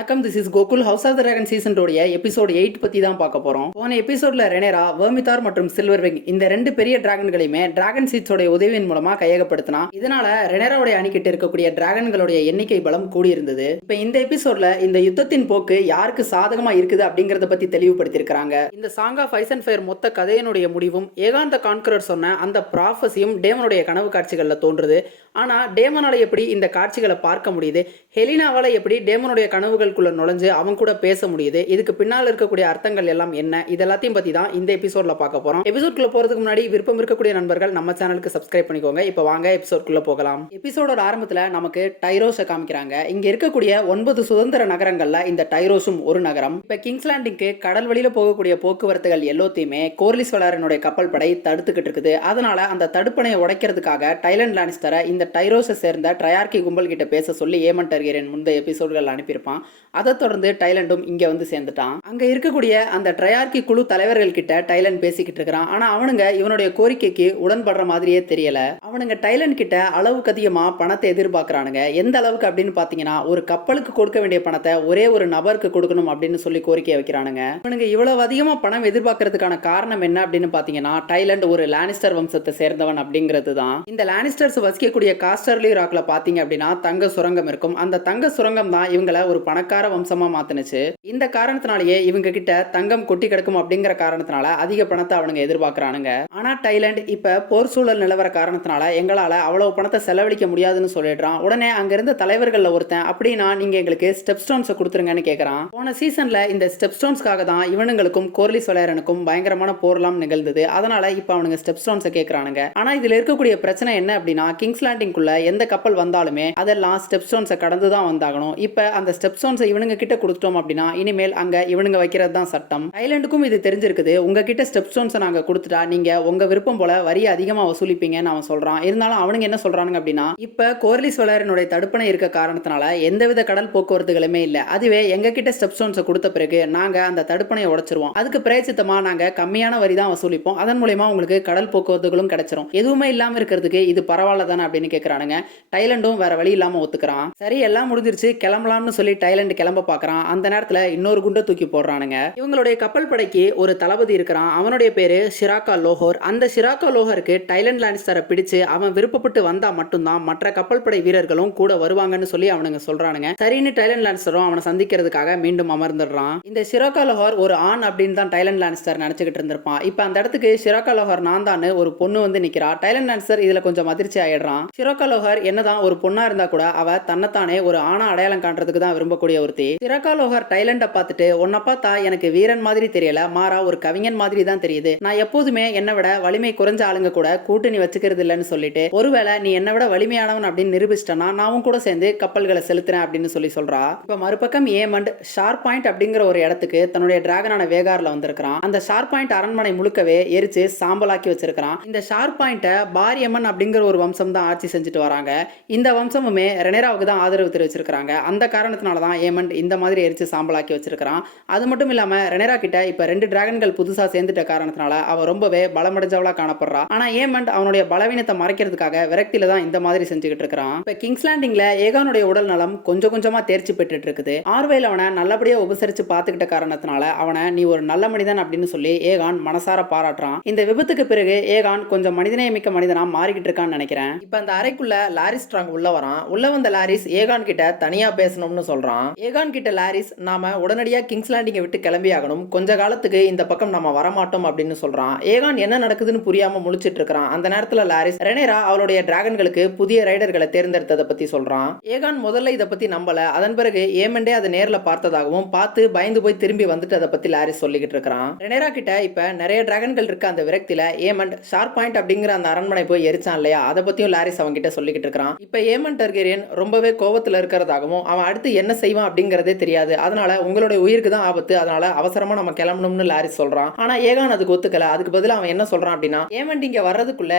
வணக்கம், this is Gokul. House of the dragon season 2 episode 8 பத்தி தான் பார்க்க போறோம். போன எபிசோட்ல ரெனேரா வெர்மிதார் மற்றும் சில்வர்விங் இந்த ரெண்டு பெரிய டிராகன்களையுமே டிராகன் சீட்ஸோட உதவியின் மூலமா கையகப்படுத்தினா. இதனால ரெனேராவுடைய அணிக்கிட்டு இருக்கக்கூடிய டிராகன்களுடைய எண்ணிக்கை பலம் கூடியிருந்தது. இப்ப இந்த எபிசோட்ல இந்த யுத்தத்தின் போக்கு யாருக்கு சாதகமா இருக்குது அப்படிங்கறத பத்தி தெளிவுபடுத்திருக்காங்க. இந்த song of ice and fire மொத்த கதையினுடைய முடிவும் ஏகான் த கான்கரர் சொன்ன அந்த ப்ராஃபஸியும் டேமனுடைய கனவு காட்சிகள்ல தோன்றுது. ஆனா டேமனால எப்படி இந்த காட்சிகளை பார்க்க முடியுது, ஹெலினாவால எப்படி டேமனுடைய கனவுகளுக்குள்ள நுழைஞ்சு அவங்க கூட பேச முடியுது, இதுக்கு பின்னால் இருக்கக்கூடிய அர்த்தங்கள் எல்லாம் என்ன, இதெல்லாத்தையும் பத்தி தான் இந்த எபிசோட்ல பார்க்க போறோம். எபிசோட்குள்ள போறதுக்கு முன்னாடி விருப்பம் இருக்கக்கூடிய நண்பர்கள் நம்ம சேனலுக்கு சப்ஸ்கிரைப் பண்ணிக்கோங்க. இப்போ வாங்க எபிசோட்குள்ள போகலாம். எபிசோடோட ஆரம்பத்துல நமக்கு டைரோஸை காமிக்கிறாங்க. இங்க இருக்கக்கூடிய 9 சுதந்திர நகரங்கள்ல இந்த டைரோஸும் ஒரு நகரம். இப்ப கிங்ஸ் லேண்டிங்க்கு கடல் வழியில போகக்கூடிய போக்குவரத்துகள் எல்லாத்தையுமே கோர்லிஸ் வளாரனுடைய கப்பல் படை தடுத்துக்கிட்டு இருக்குது. அதனால அந்த தடுப்பணையை உடைக்கிறதுக்காக டைலண்ட் லானிஸ்டரை இந்த டைரோஸை சேர்ந்த ட்ரையார்கி கும்பல் கிட்ட பேச சொல்லி ஏமன் டார்கெரியன் முந்தைய எபிசோடுகள் அனுப்பியிருப்பான். அதை தொடர்ந்து டைலண்டும் இங்க வந்து சேர்ந்துட்டான். அங்க இருக்கக்கூடிய அந்த ட்ரையார்கி குழு தலைவர்கள் கிட்ட டைலண்ட் பேசிக்கிட்டு இருக்கிறான். ஆனா அவனுங்க இவனுடைய கோரிக்கைக்கு உடன்படுற மாதிரியே தெரியல. அவனுங்க டைலண்ட் கிட்ட அளவுக்கு அதிகமா பணத்தை எதிர்பார்க்கறானுங்க. எந்த அளவுக்கு அப்படின்னு பாத்தீங்கன்னா, ஒரு கப்பலுக்கு கொடுக்க வேண்டிய பணத்தை ஒரே ஒரு நபருக்கு கொடுக்கணும் அப்படின்னு சொல்லி கோரிக்கை வைக்கிறானுங்க. அவனுங்க இவ்வளவு அதிகமா பணம் எதிர்பார்க்கறதுக்கான காரணம் என்ன அப்படின்னு பாத்தீங்கன்னா, டைலண்ட் ஒரு லானிஸ்டர் வம்சத்தை சேர்ந்தவன் அப்படிங்கிறது தான். இந்த லானிஸ்டர்ஸ் வசிக்கக்கூடிய காஸ்டர்லி ராக்ல பாத்தீங்க அப்படின்னா தங்க சுரங்கம் இருக்கும். அந்த தங்க சுரங்கம் தான் இவங்களை ஒரு பணக்கார வம்சமா மாத்துனுச்சு. இந்த காரணத்தினாலேயே இவங்க கிட்ட தங்கம் கொட்டி கிடக்கும் அப்படிங்கிற காரணத்தினால அதிக பணத்தை அவனுங்க எதிர்பார்க்கறானுங்க. ஆனா டைலண்ட் இப்ப போர் சூழல் நிலவர காரணத்தினால எங்களால அவ்வளவு பணத்தை செலவழிக்க முடியாதுன்னு சொல்லிடுறான். உடனே அங்க இருந்த தலைவர்கள்ல ஒருத்தன், அப்படின்னா நீங்க எங்களுக்கு ஸ்டெப் ஸ்டோன்ஸ் கொடுத்துருங்கன்னு கேட்கறான். போன சீசன்ல இந்த ஸ்டெப் ஸ்டோன்ஸ்க்காக தான் இவனுங்களுக்கும் கோர்லிஸ் வளையரனுக்கும் பயங்கரமான போர்லாம் நிகழ்ந்தது. அதனால இப்ப அவனுங்க ஸ்டெப் ஸ்டோன்ஸை கேட்கறானுங்க. ஆனா இதுல இருக்கக்கூடிய பிரச்சனை என்ன அப்படின்னா, கிங்ஸ் லேண்டிங்குள்ள எந்த கப்பல் வந்தாலுமே அதெல்லாம் ஸ்டெப் ஸ்டோன்ஸை கடந்து தான் வந்தாகணும். இப்ப அந்த ஸ்டெப் ஸ்டோன்ஸை இவனுங்க கிட்ட கொடுத்துட்டோம் அப்படின்னா இனிமேல் அங்க இவனுங்க வைக்கிறது தான் சட்டம். டைலண்டுக்கும் இது தெரிஞ்சிருக்குது. உங்ககிட்ட ஸ்டெப் ஸ்டோன்ஸை நாங்க கொடுத்துட்டா நீங்க உங்க விருப்பம் போல வரி அதிகமா வசூலிப்பீங்கன்னு அவன் சொல்றான். இருந்தாலும் அவனுங்க என்ன சொல்றானுங்க அப்படின்னா, இப்ப கோர்லிஸ் வளையரனுடைய தடுப்பணை இருக்க காரணத்தினால எந்தவித கடல் போக்குவரத்துகளுமே இல்ல. அதுவே எங்க கிட்ட ஸ்டெப் ஸ்டோன்ஸை கொடுத்த பிறகு நாங்க அந்த தடுப்பணையை உடைச்சிருவோம். அதுக்கு பிரேசித்தமா நாங்க கம்மியான வரி தான் வசூலிப்போம். அதன் மூலமா உங்களுக்கு கடல் போக்குவரத்துகளும் கிடைச்சிரும். எதுவுமே இல்லாம இருக்கிறதுக்கு இது பரவாயில்ல தானே அப்படின்னு கேட்கறானுங்க. டைலண்டும் வேற வழி இல்லாம ஒத்துக்கிறான். சரி எல்லாம் முடிஞ்சிருச்சு கிளம்பலாம்னு சொல்லி டைலண்ட் கிளம்ப பாக்குறான். அந்த நேரத்துல இன்னொரு குண்டை தூக்கி போடுறானுங்க. இவங்களுடைய கப்பல் படைக்கு ஒரு தளபதி இருக்கிறான். அவனுடைய பேரு ஷிராக்கா லோஹர். அந்த ஷிராக்கா லோஹருக்கு டைலண்ட் லானிஸ்டரை பிடிச்சு அவன் விருப்பப்பட்டு வந்தா மட்டும்தான் மற்ற கப்பல் படை வீரர்களும் கூட வருவாங்கன்னு சொல்லி அவனுங்க சொல்றானுங்க. சரின்னு டைலண்ட் லானிஸ்டரும் அவனை சந்திக்கிறதுக்காக மீண்டும் அமர்ந்துடுறான். இந்த ஷிராக்கா லோஹர் ஒரு ஆண் அப்படின்னு தான் டைலண்ட் லானிஸ்டர் நினைச்சுக்கிட்டு இருந்திருப்பான். இப்ப அந்த இடத்துக்கு ஷிராக்கா லோஹர் நான் தான் ஒரு பொண்ணு வந்து நிக்கிறா. டைலண்ட் லானிஸ்டர் இதுல கொஞ்சம் அதிர்ச்சி ஆயிடுறான். ஷிராக்கா லோஹர் என்னதான் ஒரு பொண்ணா இருந்தா கூட அவ தன்னைத்தானே ஒரு ஆணா அடையாளம் காண்றதுக்கு தான் விரும்பக்கூடிய ஒருத்தி. ஷிராக்கா லோஹர் டைலண்ட பார்த்துட்டு, உன்னை பார்த்தா எனக்கு வீரன் மாதிரி தெரியல, மாறா ஒரு கவிஞன் மாதிரி தான் தெரியுது. நான் எப்போதுமே என்னை விட வலிமை குறைஞ்ச ஆளுங்க கூட கூட்டணி வச்சுக்கிறது இல்லைன்னு சொல்லிட்டு, ஒருவேளை நீ என்னை விட வலிமையானவன் அப்படின்னு நிரூபிச்சிட்டனா நானும் கூட சேர்ந்து கப்பல்களை செலுத்துறேன் அப்படின்னு சொல்றா. இப்ப மறுபக்கம் ஏமண்ட் ஷார்ப் பாயிண்ட் அப்படிங்கிற ஒரு இடத்துக்கு தன்னுடைய டிராகனான வேகார்ல வந்திருக்கான். அந்த ஷார்ப் பாயிண்ட் அரண்மனை முழுக்கவே எரிச்சு சாம்பலாக்கி வச்சிருக்கான். இந்த ஷார்ப் பாயிண்ட பாரியம்மன் அப்படிங்கிற ஒரு வம்சம் தான் ஆட்சி செஞ்சுட்டு வராங்க. இந்த வம்சமுமே ரெனேராவுக்கு தான் ஆதரவு தெரிவிச்சிருக்காங்க. அந்த காரணத்தினால தான் ஏமண்ட் இந்த மாதிரி எரிச்சு சாம்பலாக்கி வச்சிருக்கான். அது மட்டும் இல்லாம ரெனேரா கிட்ட இப்ப 2 டிராகன்கள் புதுசா சேர்ந்துட்ட காரணத்தினால அவ ரொம்பவே பலமடைஞ்சவளா காணப்படுறா. ஆனா ஏமண்ட் அவனுடைய பலவீனத்தை மறைக்கிறதுக்காக விரக்தியில தான் இந்த மாதிரி செஞ்சுக்கிட்டு இருக்கான். இப்ப கிங்ஸ் லேண்டிங்ல ஏகானுடைய உடல் நலம் கொஞ்சம் கொஞ்சமா தேர்ச்சி பெற்றுட்டு இருக்குது. ஆர்வேல் அவனை நல்லபடியா உபசரிச்சு பாத்துக்கிட்ட காரணத்தினால அவனை நீ ஒரு நல்ல மனிதன் அப்படின்னு சொல்லி ஏகான் மனசார பாராட்டுறான். இந்த விபத்துக்கு பிறகு ஏகான் கொஞ்சம் மனிதநேயமிக்க மனிதனா மாறிக்கிட்டு இருக்கான்னு நினைக்கிறேன். இப்ப அந்த அறைக்குள்ள லாரிஸ் ஸ்ட்ராங் உள்ள வரான். உள்ள வந்த லாரிஸ் ஏகான் கிட்ட தனியா பேசணும்னு சொல்றான். ஏகான் கிட்ட லாரிஸ், நாம உடனடியா கிங்ஸ் லேண்டிங்கை விட்டு கிளம்பி ஆகணும், கொஞ்ச காலத்துக்கு இந்த பக்கம் நம்ம வரமாட்டோம் அப்படின்னு சொல்றான். ஏகான் என்ன நடக்குதுன்னு புரியாம முழிச்சிட்டு இருக்கான். அந்த நேரத்துல லாரிஸ் ரெனேரா அவளுடைய டிராகன்களுக்கு புதிய ரைடர்களை தேர்ந்தெடுத்ததை பத்தி சொல்றான். ஏகான் முதல்ல இதை பத்தி நம்பல. அதன் பிறகு ஏமண்டே அதை நேர்ல பார்த்ததாகவும் பார்த்து பயந்து போய் திரும்பி வந்துட்டு அதை பத்தி லாரிஸ் சொல்லிக்கிட்டு இருக்கான். ரெனேரா கிட்ட இப்ப நிறைய டிராகன்கள் இருக்க அந்த விரக்தியில ஏமண்ட் ஷார்ப் பாயிண்ட் அப்படிங்கிற அந்த அரண்மனை போய் எரிச்சான் இல்லையா, அதை பத்தியும் லாரிஸ் அவங்க கிட்ட சொல்லிக்கிட்டு இருக்கான். இப்ப ஏமன் டார்கெரியன் ரொம்பவே கோபத்துல இருக்கிறதாகவும் அவன் அடுத்து என்ன செய்வான் அப்படிங்கறதே தெரியாது. அதனால உங்களுடைய உயிருக்கு தான் ஆபத்து, அதனால அவசரமா நம்ம கிளம்பணும்னு லாரிஸ் சொல்றான். ஆனா ஏகான் அதுக்கு ஒத்துக்கல. அதுக்கு பதிலா அவன் என்ன சொல்றான் அப்படின்னா, ஏமண்ட் இங்க வர்றதுக்குள்ள